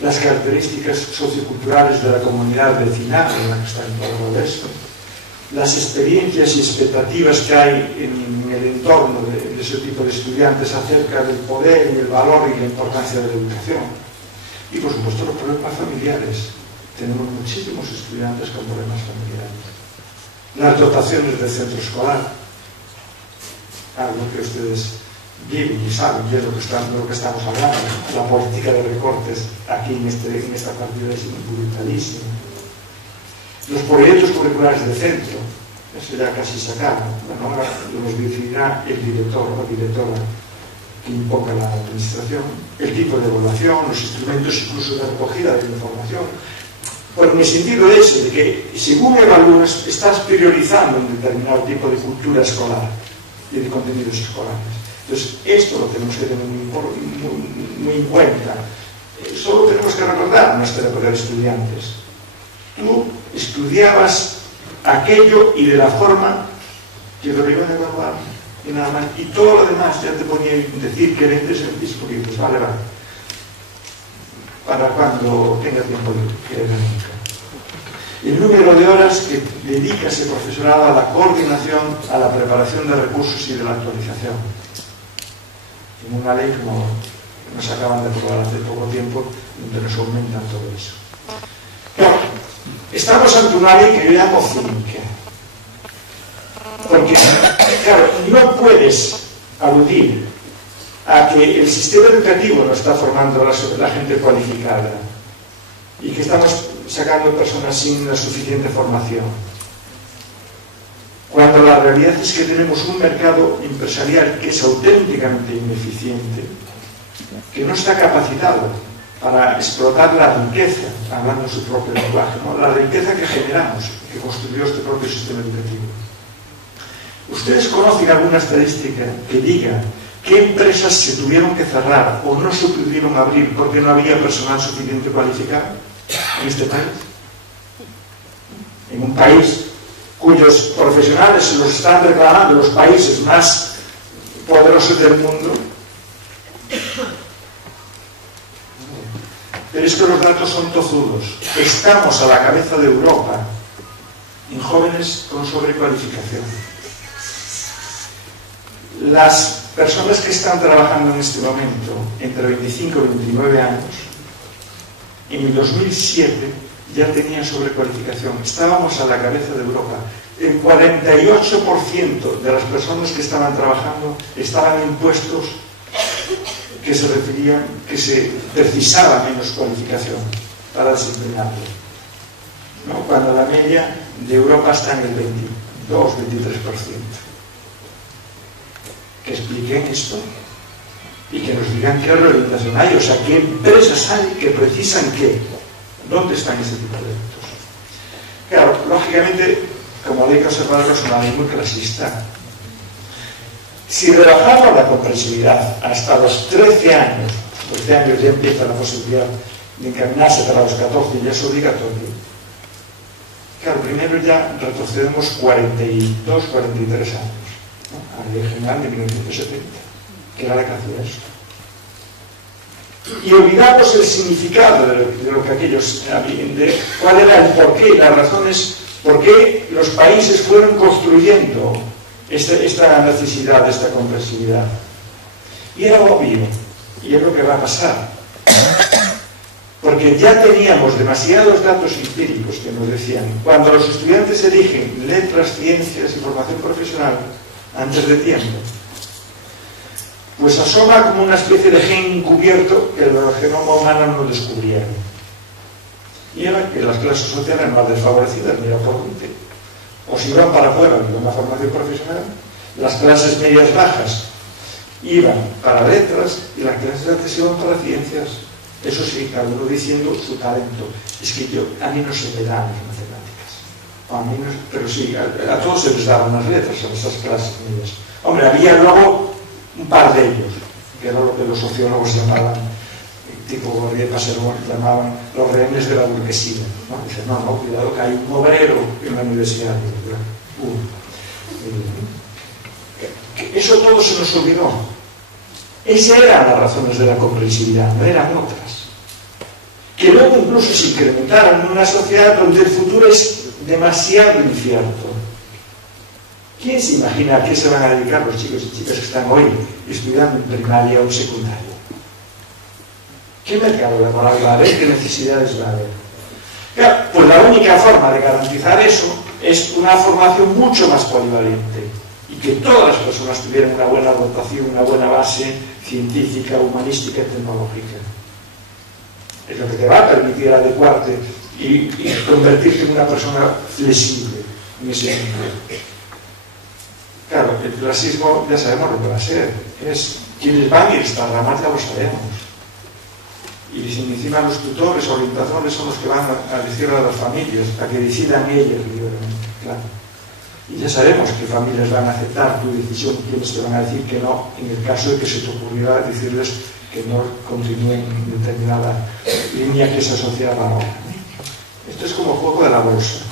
Las características socioculturales de la comunidad vecinal en la que está encuadrado esto, las experiencias y expectativas que hay en el entorno de ese tipo de estudiantes acerca del poder y el valor y la importancia de la educación, y por supuesto los problemas familiares. Tenemos muchísimos estudiantes con problemas familiares. Las dotaciones del centro escolar, algo que ustedes viven y saben, y es de lo que estamos hablando. La política de recortes aquí en esta partida es brutalísima. Los proyectos curriculares del centro, eso ya casi se acaba. Bueno, ahora los decidirá el director o la directora que imponga la administración, el tipo de evaluación, los instrumentos incluso de recogida de la información. Bueno, en el sentido ese de que según evalúas estás priorizando un determinado tipo de cultura escolar y de contenidos escolares. Entonces, esto lo tenemos que tener muy en cuenta. Solo tenemos que recordar nuestra época de estudiantes. Tú estudiabas aquello y de la forma que te lo iban a evaluar y nada más. Y todo lo demás ya te ponía a decir que eres porque pues vale, para cuando tenga tiempo que nunca. El número de horas que dedica ese profesorado a la coordinación, a la preparación de recursos y de la actualización. En una ley como nos acaban de aprobar hace poco tiempo, donde nos aumentan todo eso. Claro, estamos ante una ley que yo llamo cínica. Porque, claro, no puedes aludir a que el sistema educativo no está formando la gente cualificada y que estamos sacando personas sin la suficiente formación, cuando la realidad es que tenemos un mercado empresarial que es auténticamente ineficiente, que no está capacitado para explotar la riqueza, hablando en su propio lenguaje, ¿no? La riqueza que generamos, que construyó este propio sistema educativo. ¿Ustedes conocen alguna estadística que diga qué empresas se tuvieron que cerrar o no se pudieron abrir porque no había personal suficiente cualificado en este país? En un país cuyos profesionales se los están reclamando los países más poderosos del mundo. Pero es que los datos son tozudos. Estamos a la cabeza de Europa en jóvenes con sobrecualificación. Las personas que están trabajando en este momento entre 25 y 29 años, en el 2007 ya tenían sobrecualificación. Estábamos a la cabeza de Europa. El 48% de las personas que estaban trabajando estaban en puestos que se referían, que se precisaba menos cualificación para desempeñarlo, ¿no? Cuando la media de Europa está en el 22-23%. Que expliquen esto y que nos digan qué reorientación hay, o sea, qué empresas hay que precisan qué. ¿Dónde están ese tipo de datos? Claro, lógicamente, como ley conservadora es una ley muy clasista. Si rebajamos la comprensibilidad hasta los 13 años, 13 años ya empieza la posibilidad de encaminarse para los 14 y ya es obligatorio. Claro, primero ya retrocedemos 42, 43 años, ¿no? A la ley general de 1970, que era la que hacía esto. Y olvidamos el significado de lo que aquellos habían, de cuál era el porqué, las razones por qué los países fueron construyendo esta necesidad, esta comprensibilidad. Y era obvio, y es lo que va a pasar. Porque porque ya teníamos demasiados datos empíricos que nos decían, cuando los estudiantes eligen letras, ciencias y formación profesional antes de tiempo, pues asoma como una especie de gen encubierto que el genoma humano no descubrieron. Y era que las clases sociales más desfavorecidas, mira por dónde, o si iban para afuera de una formación profesional, las clases medias bajas iban para letras y las clases altas iban para ciencias. Eso sí, cada uno diciendo su talento. Es que a mí no se me dan las matemáticas. A mí no, pero sí, a todos se les daban las letras en esas clases medias. Hombre, había luego un par de ellos, que era lo que los sociólogos llamaban, tipo Gorrier Passerón, llamaban los rehenes de la burguesía, ¿no? Dicen, no, cuidado que hay un obrero en la universidad. Eso todo se nos olvidó. Esas eran las razones de la comprensividad, no eran otras. Que luego incluso se incrementaron en una sociedad donde el futuro es demasiado incierto. ¿Quién se imagina a qué se van a dedicar los chicos y chicas que están hoy estudiando en primaria o secundaria? ¿Qué mercado laboral va a haber? ¿Qué necesidades va a haber? Claro, pues la única forma de garantizar eso es una formación mucho más polivalente y que todas las personas tuvieran una buena dotación, una buena base científica, humanística y tecnológica. Es lo que te va a permitir adecuarte y convertirte en una persona flexible en ese sentido. Claro, el clasismo ya sabemos lo que va a ser. Es quienes van a ir a esta rama, ya lo sabemos. Y dicen, encima los tutores, orientadores son los que van a decirle a las familias, a que decidan ellas libremente, claro. Y ya sabemos que familias van a aceptar tu decisión, quienes te van a decir que no, en el caso de que se te ocurriera decirles que no continúen en determinada línea que se asocia a la obra. Esto es como el juego de la bolsa.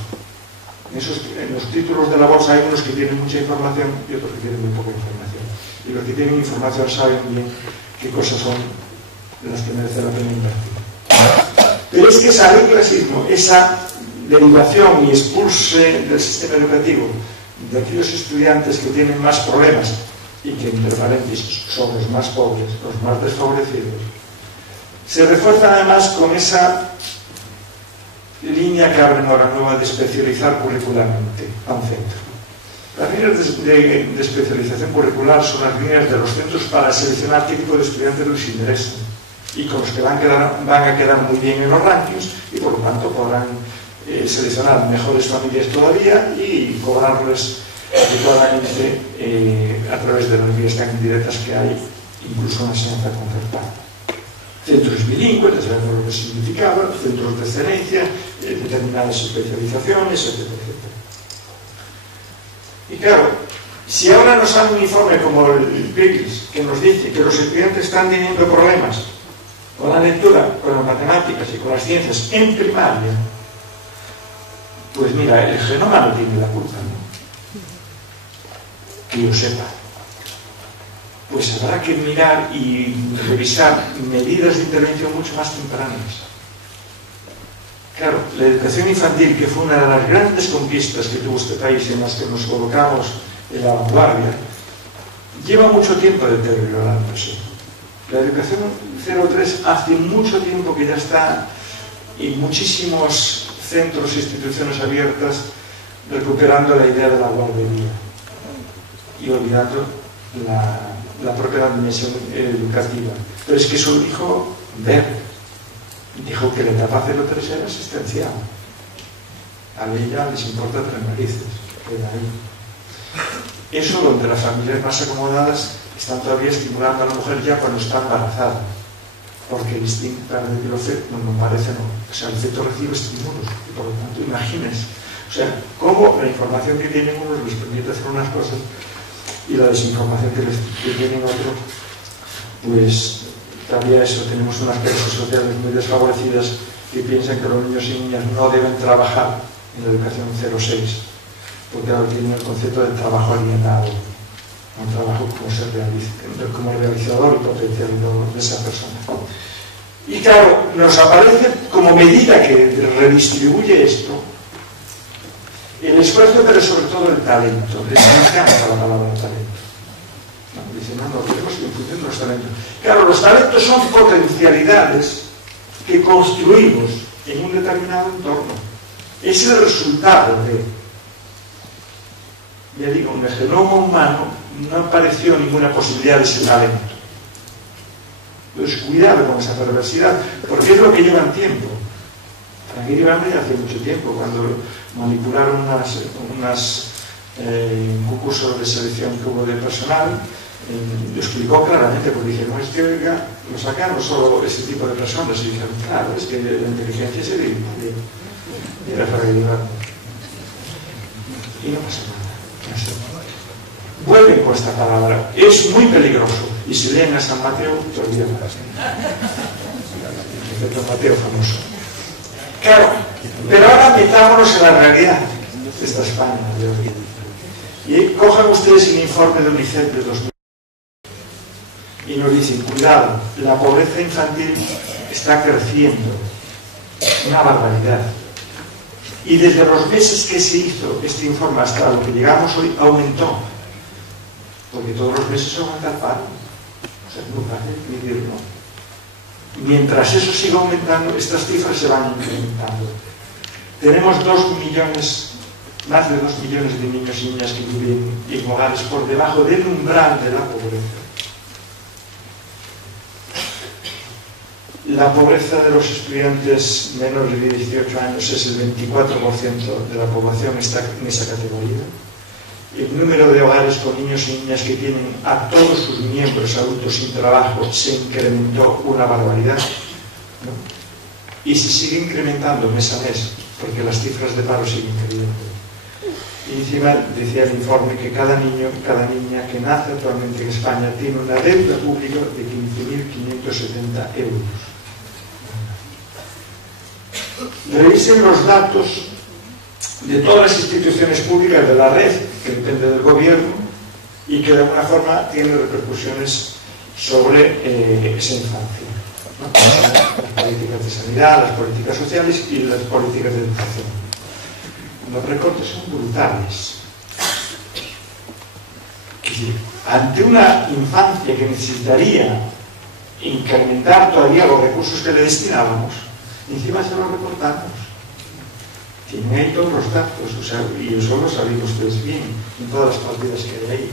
En los títulos de la bolsa hay unos que tienen mucha información y otros que tienen muy poca información. Y los que tienen información saben bien qué cosas son las que merece la pena invertir. Pero es que ese clasismo, esa derivación y expulse del sistema educativo de aquellos estudiantes que tienen más problemas y que, entre paréntesis, son los más pobres, los más desfavorecidos, se refuerza además con esa línea que abren ahora nueva de especializar curricularmente a un centro. Las líneas de especialización curricular son las líneas de los centros para seleccionar qué tipo de estudiantes les interesan y con los que van a quedar muy bien en los rankings y por lo tanto podrán seleccionar mejores familias todavía y cobrarles adecuadamente a través de las vías tan indirectas que hay, incluso una enseñanza concertada. Centros bilingües, ya sabemos lo que significaba, centros de excelencia, determinadas especializaciones, etcétera, etcétera. Y claro, si ahora nos sale un informe como el PIRLS, que nos dice que los estudiantes están teniendo problemas con la lectura, con las matemáticas y con las ciencias en primaria, pues mira, el genoma no tiene la culpa, ¿no? Que yo sepa. Pues habrá que mirar y revisar medidas de intervención mucho más tempranas. Claro, la educación infantil, que fue una de las grandes conquistas que tuvo este país en las que nos colocamos en la vanguardia, lleva mucho tiempo deteriorándose. La educación 03 hace mucho tiempo que ya está en muchísimos centros e instituciones abiertas recuperando la idea de la guardería y olvidando la propia dimensión educativa. Pero es que eso dijo Ver. Dijo que la etapa 03 era asistencial. A ella les importa tres narices. Queda ahí. Eso donde las familias más acomodadas están todavía estimulando a la mujer ya cuando está embarazada. Porque el instinto de que lo fe, no parece, no. O sea, el feto recibe estímulos. Y por lo tanto, imagínense. O sea, cómo la información que tienen unos les permite hacer unas cosas y la desinformación que tienen otros, pues todavía eso, tenemos unas clases sociales muy desfavorecidas que piensan que los niños y niñas no deben trabajar en la educación 06, porque ahora tienen el concepto de trabajo alienado, un trabajo como realizador y potenciador de esa persona. Y claro, nos aparece como medida que redistribuye esto el esfuerzo, pero sobre todo el talento. Les encanta la palabra talento. Dicen, no, queremos que en función de los talentos. Claro, los talentos son potencialidades que construimos en un determinado entorno. Es el resultado de, ya digo, en el genoma humano no apareció ninguna posibilidad de ese talento. Entonces, cuidado con esa perversidad, porque es lo que lleva tiempo. Aquí llevamos ya hace mucho tiempo, cuando manipularon un concurso de selección que hubo de personal, lo explicó claramente, porque dijeron, es que oiga, lo sacaron solo ese tipo de personas, y dijeron, claro, es que la inteligencia se divide, era para ayudar. Y no pasa nada. Vuelven con esta palabra, es muy peligroso, y si leen a San Mateo, te olvidan. El San Mateo famoso. Claro, pero ahora metámonos en la realidad de esta España de hoy. Y cojan ustedes el informe de UNICEF de 2000 y nos dicen, cuidado, la pobreza infantil está creciendo, una barbaridad. Y desde los meses que se hizo este informe hasta lo que llegamos hoy, aumentó. Porque todos los meses aumenta el paro. O sea, es muy fácil decirlo. Mientras eso siga aumentando, estas cifras se van incrementando. Tenemos 2 millones, más de 2 millones de niños y niñas que viven en hogares por debajo del umbral de la pobreza. La pobreza de los estudiantes menores de 18 años es el 24% de la población, está en esa categoría. El número de hogares con niños y niñas que tienen a todos sus miembros adultos sin trabajo se incrementó una barbaridad, ¿no? Y se sigue incrementando mes a mes, porque las cifras de paro siguen creciendo. Y encima decía el informe que cada niño, cada niña que nace actualmente en España tiene una deuda pública de 15.570 euros. Revisen los datos de todas las instituciones públicas de la red, que depende del gobierno y que de alguna forma tiene repercusiones sobre esa infancia, ¿no? Las políticas de sanidad, las políticas sociales y las políticas de educación. Los recortes son brutales. Es decir, ante una infancia que necesitaría incrementar todavía los recursos que le destinábamos, encima se los recortamos. Tienen ahí todos los datos, o sea, y eso lo sabéis ustedes bien, en todas las partidas que hay ahí.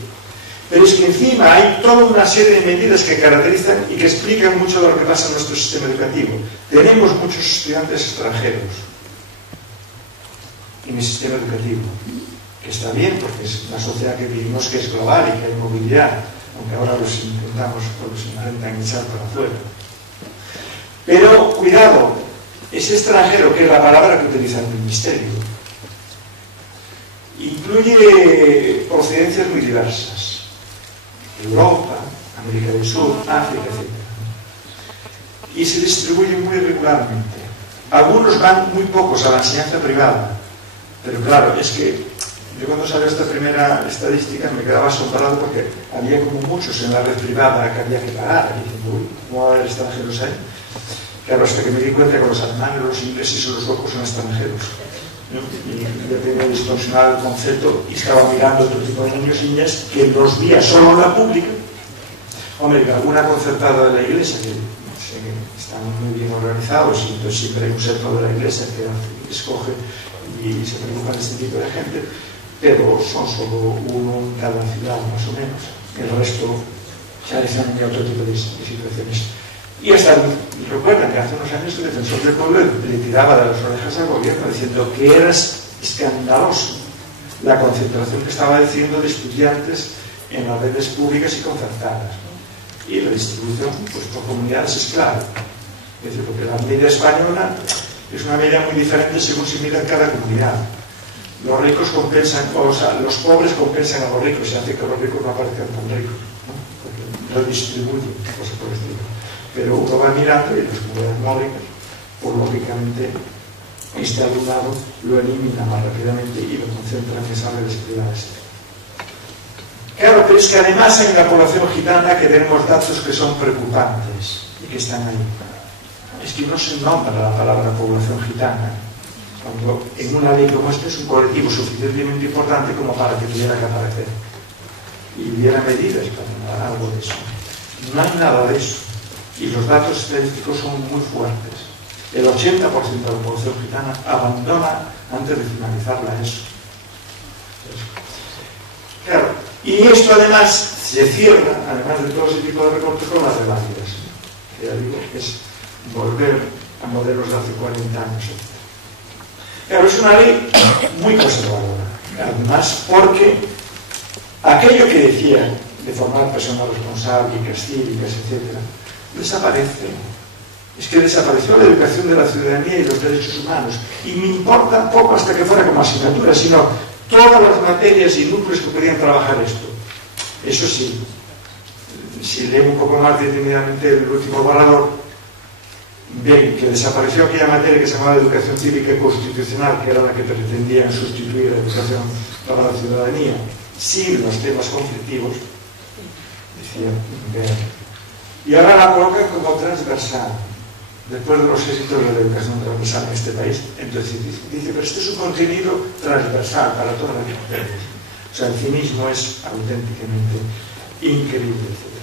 Pero es que encima hay toda una serie de medidas que caracterizan y que explican mucho de lo que pasa en nuestro sistema educativo. Tenemos muchos estudiantes extranjeros en el sistema educativo, que está bien, porque es una sociedad que vivimos que es global y que hay movilidad, aunque ahora los intentan echar para afuera. Pero, cuidado, ese extranjero, que es la palabra que utiliza el Ministerio, incluye procedencias muy diversas. Europa, América del Sur, África, etc. Y se distribuyen muy irregularmente. Algunos van muy pocos a la enseñanza privada, pero claro, es que yo cuando salió esta primera estadística me quedaba asombrado porque había como muchos en la red privada que había que pagar. Y diciendo, uy, ¿cómo va a haber extranjeros ahí? Claro, hasta que me di cuenta que los alemanes, los ingleses y los locos son extranjeros, ¿no? Y ya tenía distorsionado el concepto y estaba mirando otro tipo de niños y niñas que los vía solo en la pública. Hombre, alguna concertada de la iglesia, que no sé, están muy bien organizados y entonces siempre hay un sector de la iglesia que escoge y se preocupa de este tipo de gente, pero son solo uno en cada ciudad, más o menos. El resto ya están en otro tipo de situaciones. Y hasta recuerdan que hace unos años el defensor del pueblo le tiraba de las orejas al gobierno diciendo que era escandaloso la concentración que estaba diciendo de estudiantes en las redes públicas y concertadas, ¿no? Y la distribución pues, por comunidades es clave. Es decir, porque la media española es una media muy diferente según se mira en cada comunidad. Los ricos compensan, o sea, los pobres compensan a los ricos, se hace que los ricos no aparezcan tan ricos, ¿no? Porque lo distribuyen, cosas por el estilo. Pero uno va mirando y las comunidades móviles, pues lógicamente, este alumnado lo elimina más rápidamente y lo concentra en esas redes privadas. Claro, pero es que además en la población gitana que tenemos datos que son preocupantes y que están ahí. Es que no se nombra la palabra población gitana, cuando en una ley como esta es un colectivo suficientemente importante como para que tuviera que aparecer. Y hubiera medidas para algo de eso. No hay nada de eso. Y los datos estadísticos son muy fuertes. El 80% de la población gitana abandona antes de finalizar la ESO. Claro, y esto además se cierra, además de todo ese tipo de recortes, con las reválidas, que ya digo, es volver a modelos de hace 40 años, etc. Claro, es una ley muy conservadora, además porque aquello que decía de formar personas responsables, cívicas, etc., desaparece. Es que desapareció la educación de la ciudadanía y los derechos humanos, y me importa poco hasta que fuera como asignatura, sino todas las materias y núcleos que podían trabajar esto. Eso sí, si leen un poco más detenidamente el último borrador, ven que desapareció aquella materia que se llamaba educación cívica y constitucional, que era la que pretendían sustituir la educación para la ciudadanía, sin los temas conflictivos, decía, y ahora la colocan como transversal, después de los éxitos de la educación transversal en este país. Entonces dice, pero este es un contenido transversal para todas las mujeres. O sea, el cinismo es auténticamente increíble, etc.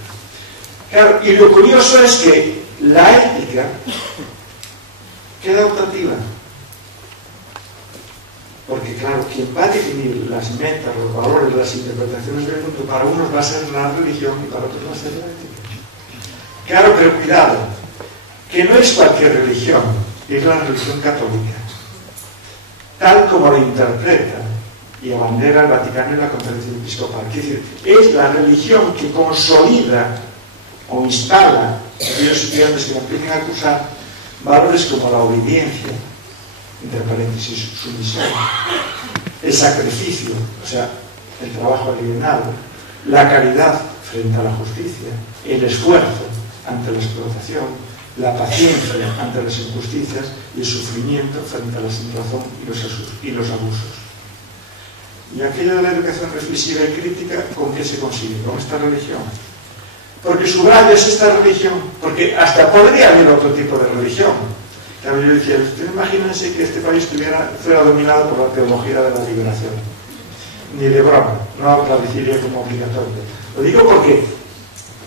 Claro, y lo curioso es que la ética queda optativa, porque claro, quien va a definir las metas, los valores, las interpretaciones del mundo, para unos va a ser la religión y para otros va a ser la ética. Claro, pero cuidado, que no es cualquier religión, es la religión católica, tal como lo interpreta y abandera el Vaticano y la Conferencia Episcopal. Es decir, es la religión que consolida o instala a aquellos estudiantes que la empiecen a cursar valores como la obediencia, entre paréntesis, sumisión, el sacrificio, o sea, el trabajo alienado, la caridad frente a la justicia, el esfuerzo ante la explotación, la paciencia ante las injusticias y el sufrimiento frente a la sinrazón y los abusos. Y aquello de la educación reflexiva y crítica, ¿con qué se consigue? Con esta religión. Porque subraya es esta religión, porque hasta podría haber otro tipo de religión. Claro, yo decía, ustedes imagínense que este país fuera dominado por la teología de la liberación. Ni de broma, no la decidiría como obligatoria. Lo digo porque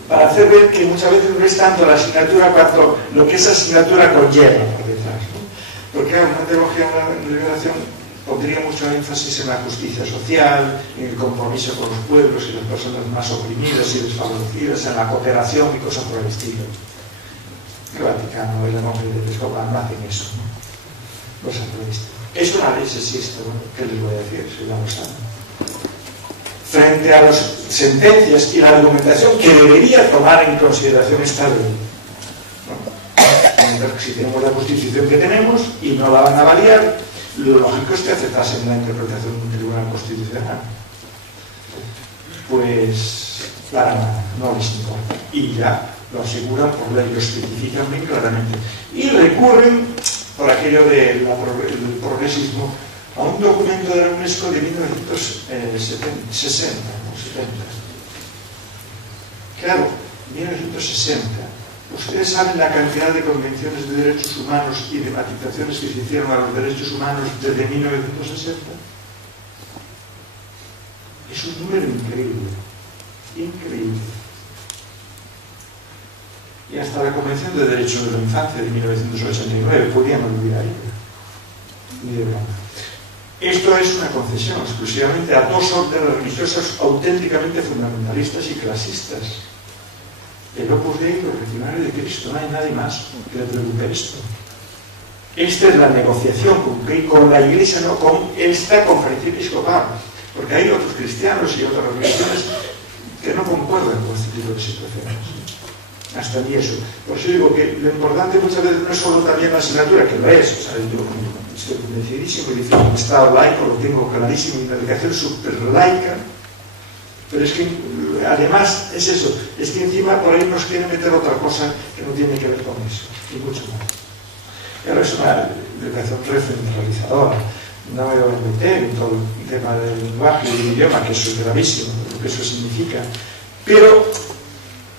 para hacer ver que muchas veces no es tanto la asignatura cuanto lo que esa asignatura conlleva por detrás, ¿no? Porque una teología de la liberación pondría mucho énfasis en la justicia social, en el compromiso con los pueblos y las personas más oprimidas y desfavorecidas, en la cooperación y cosas por el estilo. El Vaticano y la Conferencia Episcopal no hacen eso, ¿no? Cosas por el estilo. Es una ley sexista, ¿no? ¿Qué les voy a decir? Si ya lo saben. Frente a las sentencias y la argumentación que debería tomar en consideración esta ley, ¿no? Si tenemos la constitución que tenemos y no la van a variar, lo lógico es que aceptasen la interpretación de un tribunal constitucional. Pues para nada, no les importa. Y ya lo aseguran por ley, lo especifican bien claramente. Y recurren, por aquello del progresismo, a un documento de la UNESCO de 1960. Claro, 1960. Ustedes saben la cantidad de convenciones de derechos humanos y de matizaciones que se hicieron a los derechos humanos desde 1960. Es un número increíble, increíble. Y hasta la Convención de Derechos de la Infancia de 1989 podían olvidar ella. Ni de broma. Esto es una concesión exclusivamente a dos órdenes religiosas auténticamente fundamentalistas y clasistas. El Opus Dei, los legionarios de Cristo, no hay nadie más que le preocupe esto. Esta es la negociación con la Iglesia, no con esta Conferencia Episcopal, porque hay otros cristianos y otras religiones que no concuerdan con este tipo de situaciones. Hasta ni eso. Por eso digo que lo importante muchas veces no es solo también la asignatura, que lo es. O sea, yo estoy convencidísimo y digo, un Estado laico lo tengo clarísimo, una educación súper laica, pero es que además es eso, es que encima por ahí nos quieren meter otra cosa que no tiene que ver con eso, y mucho más. Pero es una educación recentralizadora. No me voy a meter en todo el tema del lenguaje y del idioma, que eso es gravísimo, lo que eso significa, pero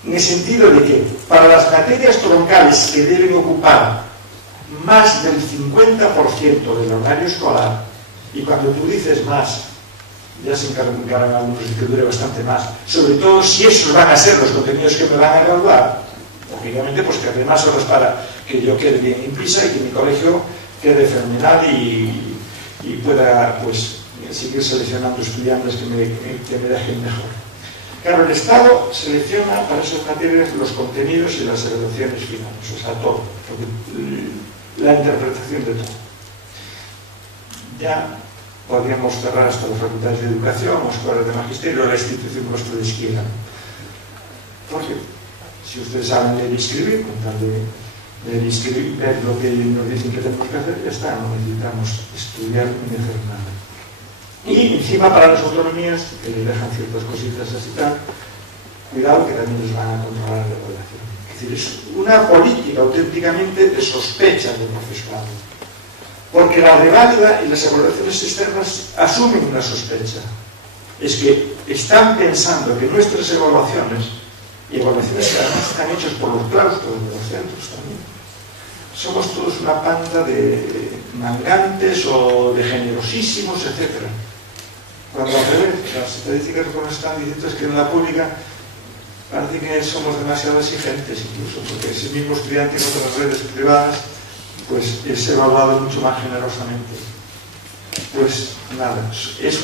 en el sentido de que para las materias troncales que deben ocupar más del 50% del horario escolar, y cuando tú dices más, ya se encargan algunos de que dure bastante más, sobre todo si esos van a ser los contenidos que me van a evaluar, lógicamente pues que además horas para que yo quede bien en PISA y que mi colegio quede fenomenal y pueda pues seguir seleccionando estudiantes que me dejen mejor. Claro, el Estado selecciona para esas materias los contenidos y las evaluaciones finales, o sea, todo, la interpretación de todo. Ya podríamos cerrar hasta las facultades de educación o escuelas de magisterio, la institución que ustedes quieran. Porque si ustedes saben leer y escribir, con tal de leer y escribir, ver lo que nos dicen que tenemos que hacer, ya está, no necesitamos estudiar ni hacer nada. Y encima para las autonomías, que les dejan ciertas cositas así tal, cuidado que también les van a controlar la evaluación. Es decir, es una política auténticamente de sospecha del profesorado. Porque la reválida y las evaluaciones externas asumen una sospecha. Es que están pensando que nuestras evaluaciones, y evaluaciones que además están hechas por los claustros de los centros también, somos todos una panda de mangantes o de generosísimos, etc. Cuando al revés, las estadísticas que nos están diciendo es que en la pública parece que somos demasiado exigentes, incluso porque ese mismo estudiante en otras redes privadas pues es evaluado mucho más generosamente. Pues nada, es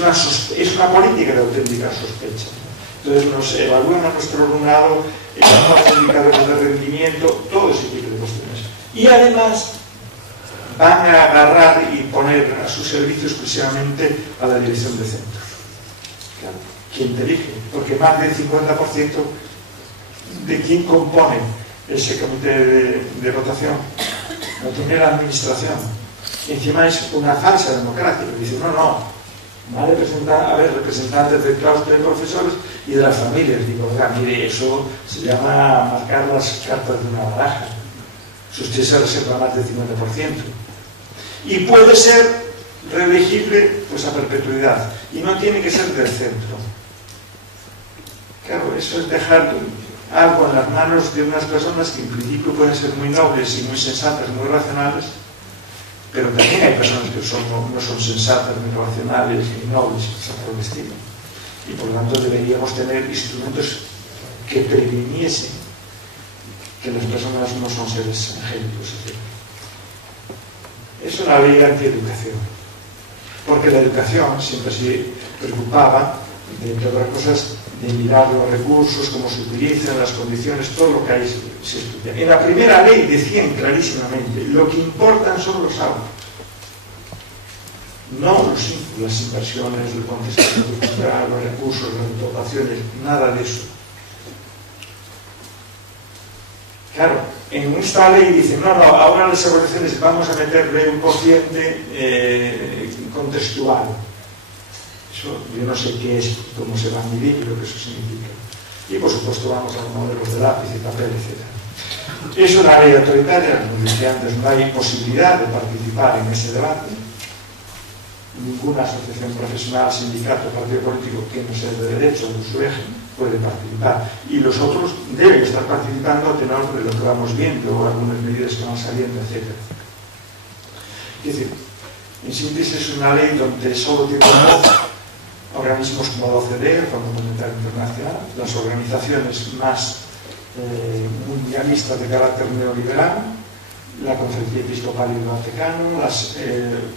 una política de auténtica sospecha. Entonces nos evalúan a nuestro alumnado en los indicadores de rendimiento, todo ese tipo de cuestiones. Y además van a agarrar y poner a su servicio exclusivamente a la dirección de centros. Claro, ¿quién te elige? Porque más del 50% de quien compone ese comité de votación lo tiene la administración. Y encima es una falsa democracia. Dice, no, va a haber representantes del claustro de profesores y de las familias. Digo, oiga, mire, eso se llama marcar las cartas de una baraja. Si usted se reserva más del 50%. Y puede ser reelegible pues a perpetuidad. Y no tiene que ser del centro. Claro, eso es dejar algo en las manos de unas personas que en principio pueden ser muy nobles y muy sensatas, muy racionales, pero también hay personas que no son sensatas, ni racionales, ni nobles, por el estilo. Y por lo tanto deberíamos tener instrumentos que previniesen que las personas no son seres angélicos, etc. Es una ley antieducación, porque la educación siempre se preocupaba, entre otras cosas, de mirar los recursos, cómo se utilizan, las condiciones, todo lo que hay se estudia. En la primera ley decían clarísimamente, lo que importan son los autos, no las inversiones, el contexto cultural, los recursos, las dotaciones, nada de eso. Claro, en esta ley dicen, no, ahora las evaluaciones vamos a meterle un cociente contextual. Eso, yo no sé qué es, cómo se va a medir, lo que eso significa. Y por supuesto vamos a los modelos de lápiz y papel, etc. Es una ley autoritaria, como dije antes, no hay posibilidad de participar en ese debate. Ninguna asociación profesional, sindicato, partido político que no sea de derecho o de su eje puede participar. Y los otros deben estar participando a tenor de lo que vamos viendo o algunas medidas que van saliendo, etc. Es decir, en síntesis es una ley donde solo tienen voz organismos como la OCDE, el Fondo Monetario Internacional, las organizaciones más mundialistas de carácter neoliberal, la Conferencia Episcopal y el Vaticano,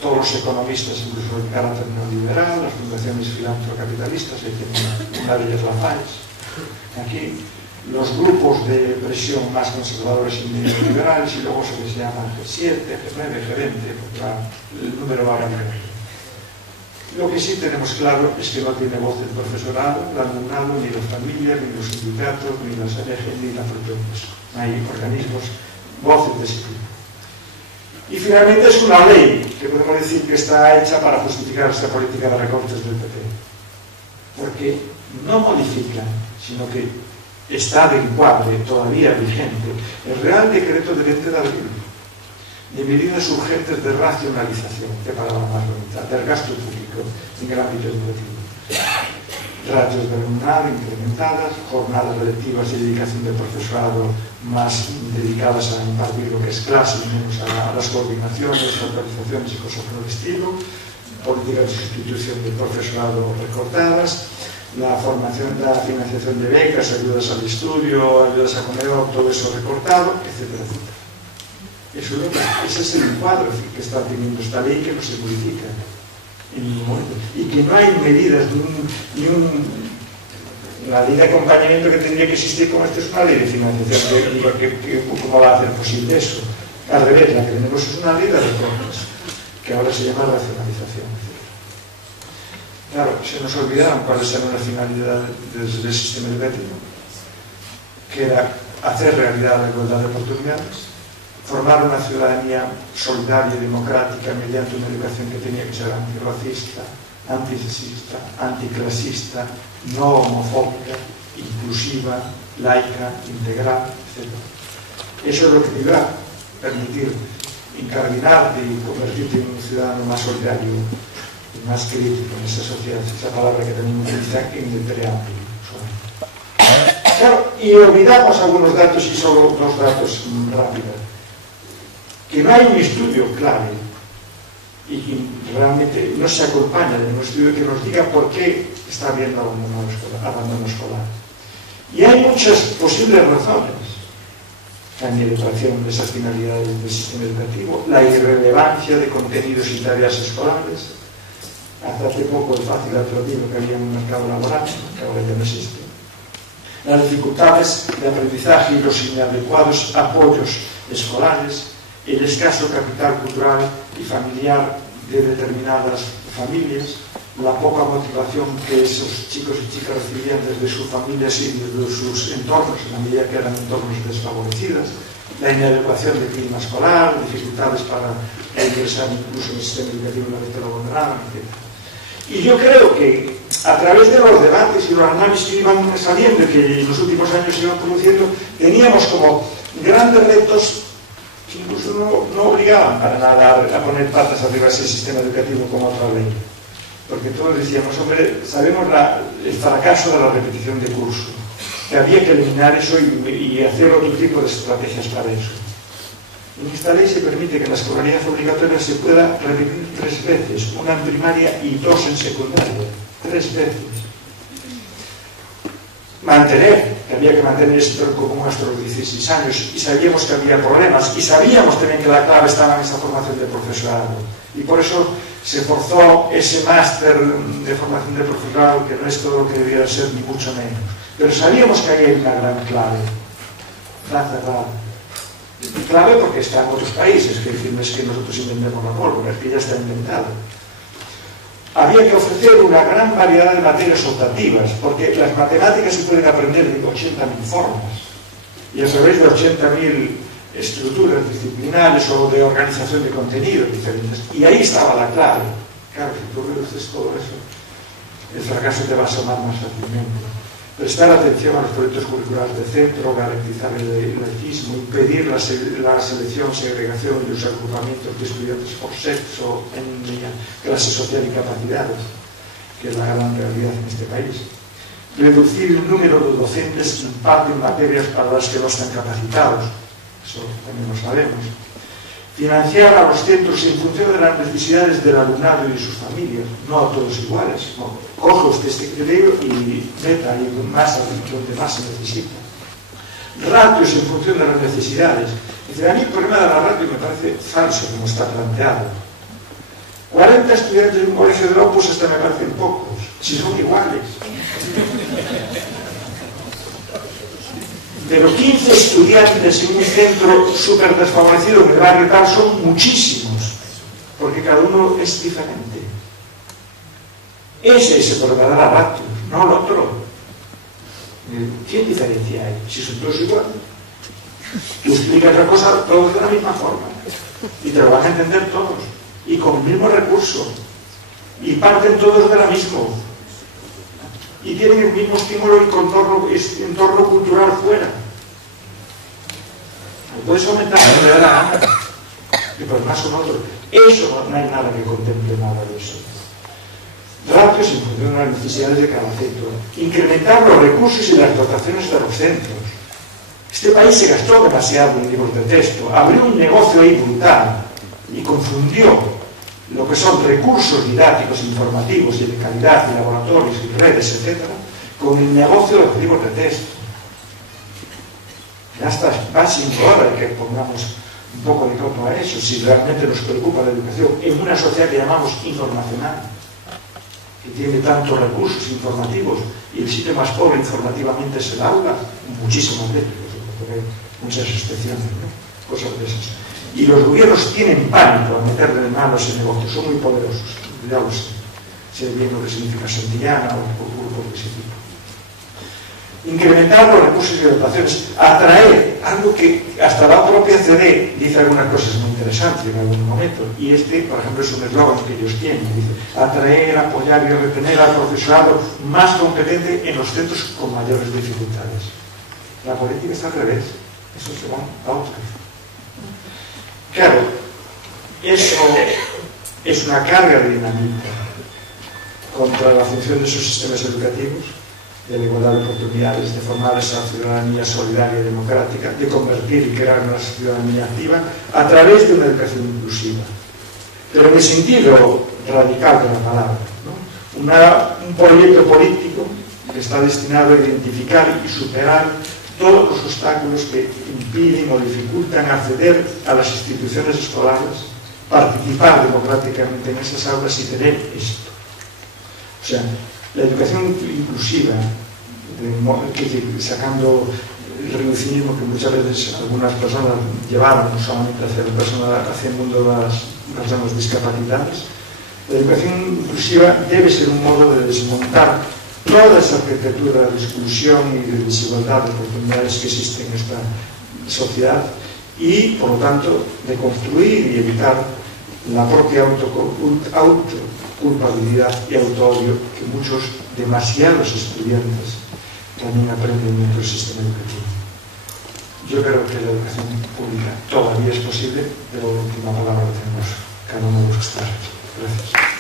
todos los economistas incluso de carácter neoliberal, las fundaciones filantro-capitalistas, una de ellas la FAES. Aquí los grupos de presión más conservadores y neoliberales, y luego se les llama G7, G9, G20, porque el número va cambiando. Lo que sí tenemos claro es que no tiene voz el profesorado, el alumnado, ni las familias, ni los sindicatos, ni las ONG, ni la propia UNESCO. Hay organismos, voces de ese tipo. Y finalmente es una ley que podemos decir que está hecha para justificar esta política de recortes del PP. Porque no modifica, sino que está de encuadre todavía vigente el Real Decreto de 20 de abril de medidas urgentes de racionalización, que palabra más bonita, del gasto público en el ámbito educativo. Ratios de alumnado incrementadas, jornadas lectivas y dedicación de profesorado más dedicadas a impartir lo que es clase y menos a las coordinaciones, autorizaciones y cosas por el estilo, políticas de sustitución del profesorado recortadas, la formación, la financiación de becas, ayudas al estudio, ayudas a comedor, todo eso recortado, etcétera, etcétera. Ese es el cuadro que está teniendo esta ley, que no se modifica en ningún momento. Y que no hay medidas, la ley de acompañamiento que tendría que existir como esta es una ley de financiación. ¿Cómo va a hacer posible eso? Al revés, la que tenemos es una ley de reformas, que ahora se llama racionalización. Claro, se nos olvidaron cuáles eran las finalidades del sistema educativo, que era hacer realidad la igualdad de oportunidades, formar una ciudadanía solidaria y democrática mediante una educación que tenía que ser antirracista, antisexista, anticlasista, no homofóbica, inclusiva, laica, integral, etc. Eso es lo que te iba a permitir incardinarte y convertirte en un ciudadano más solidario y más crítico en esa sociedad, esa palabra que también utiliza en el preámbulo. Claro, y olvidamos algunos datos y solo dos datos rápidos. Que no hay un estudio clave y que realmente no se acompaña de un estudio que nos diga por qué está habiendo abandono escolar. Y hay muchas posibles razones. La inelevación de esas finalidades del sistema educativo, la irrelevancia de contenidos y tareas escolares, hasta hace poco el fácil atractivo que había en un mercado laboral, que ahora ya no existe, las dificultades de aprendizaje y los inadecuados apoyos escolares, el escaso capital cultural y familiar de determinadas familias, la poca motivación que esos chicos y chicas recibían desde sus familias y desde sus entornos, en la medida que eran entornos desfavorecidos, la inadecuación del clima escolar, dificultades para ingresar incluso en el sistema educativo una vez que lo abandonaban, etc. Y yo creo que a través de los debates y los análisis que iban saliendo y que en los últimos años se iban produciendo, teníamos como grandes retos que incluso no obligaban para nada a poner patas arriba ese sistema educativo como otra ley. Porque todos decíamos, hombre, sabemos el fracaso de la repetición de curso, que había que eliminar eso y hacer otro tipo de estrategias para eso. En esta ley se permite que la escolaridad obligatoria se pueda repetir 3 veces, una en primaria y 2 en secundaria, 3 veces. Que había que mantener ese tronco común hasta los 16 años, y sabíamos que había problemas, y sabíamos también que la clave estaba en esa formación de profesorado. Y por eso se forzó ese máster de formación de profesorado, que no es todo lo que debiera ser, ni mucho menos. Pero sabíamos que había una gran clave. Clave porque está en otros países, que no es que nosotros inventemos la pólvora, es que ya está inventado. Había que ofrecer una gran variedad de materias optativas, porque las matemáticas se pueden aprender de 80.000 formas, y a través de 80.000 estructuras disciplinares o de organización de contenidos diferentes. Y ahí estaba la clave. Claro, si tú reduces todo eso, el fracaso te va a asomar más fácilmente. Prestar atención a los proyectos curriculares de centro, garantizar el laicismo, impedir la selección, segregación y los agrupamientos de estudiantes por sexo, etnia, clase social y capacidades, que es la gran realidad en este país. Reducir el número de docentes que imparten materias para las que no están capacitados, eso también lo sabemos. Financiar a los centros en función de las necesidades del alumnado y de sus familias, no a todos iguales. No. Coge usted este criterio y meta ahí más donde más se necesita. Ratios en función de las necesidades. A mí el problema de la ratio me parece falso como está planteado. 40 estudiantes de un colegio de Opus hasta me parecen pocos, si son iguales. Pero 15 estudiantes en un centro súper desfavorecido en el barrio tal son muchísimos, porque cada uno es diferente. Ese es el problema de la ratio, no el otro. ¿Qué diferencia hay? Si son todos iguales. Tú explicas la cosa todos de la misma forma y te lo van a entender todos y con el mismo recurso y parten todos de la misma y tienen el mismo estímulo y entorno cultural fuera. No puedes aumentar la de la gana, que por más son otros. Eso no hay nada que contemple nada de eso. Ratios en función de las necesidades de cada centro. Incrementar los recursos y las dotaciones de los centros. Este país se gastó demasiado en libros de texto, abrió un negocio ahí brutal y confundió lo que son recursos didácticos, informativos y de calidad, y laboratorios y redes, etc., con el negocio de los libros de texto. Ya está, va siendo hora de que pongamos un poco de campo a eso, si realmente nos preocupa la educación en una sociedad que llamamos informacional, que tiene tantos recursos informativos, y el sitio más pobre informativamente es el aula, muchísimas veces, porque hay muchas excepciones, ¿no? Cosas de esas. Y los gobiernos tienen pánico a meterle en manos ese negocio, son muy poderosos, ya lo sé. Sé bien lo que significa Santillana o grupos de ese tipo. Incrementar los recursos y dotaciones, atraer, algo que hasta la propia CD dice algunas cosas muy interesantes en algún momento, y por ejemplo, es un eslogan que ellos tienen, dice, atraer, apoyar y retener al profesorado más competente en los centros con mayores dificultades. La política está al revés, eso se va a otro. Claro, eso es una carga de dinamita contra la función de sus sistemas educativos, de la igualdad de oportunidades, de formar esa ciudadanía solidaria y democrática, de convertir y crear una ciudadanía activa a través de una educación inclusiva. Pero en el sentido radical de la palabra, ¿no? Un proyecto político que está destinado a identificar y superar todos los obstáculos que impiden o dificultan acceder a las instituciones escolares, participar democráticamente en esas aulas y tener éxito. O sea, la educación inclusiva, sacando el reduccionismo que muchas veces algunas personas llevaron solamente hacia el mundo de las personas discapacitadas, la educación inclusiva debe ser un modo de desmontar toda esa arquitectura de exclusión y de desigualdad de oportunidades que existe en esta sociedad y, por lo tanto, de construir y evitar la propia autoculpabilidad y autoodio que muchos, demasiados estudiantes también aprenden dentro del sistema educativo. Yo creo que la educación pública todavía es posible, pero la última palabra la tenemos cada uno de los que está aquí. Gracias.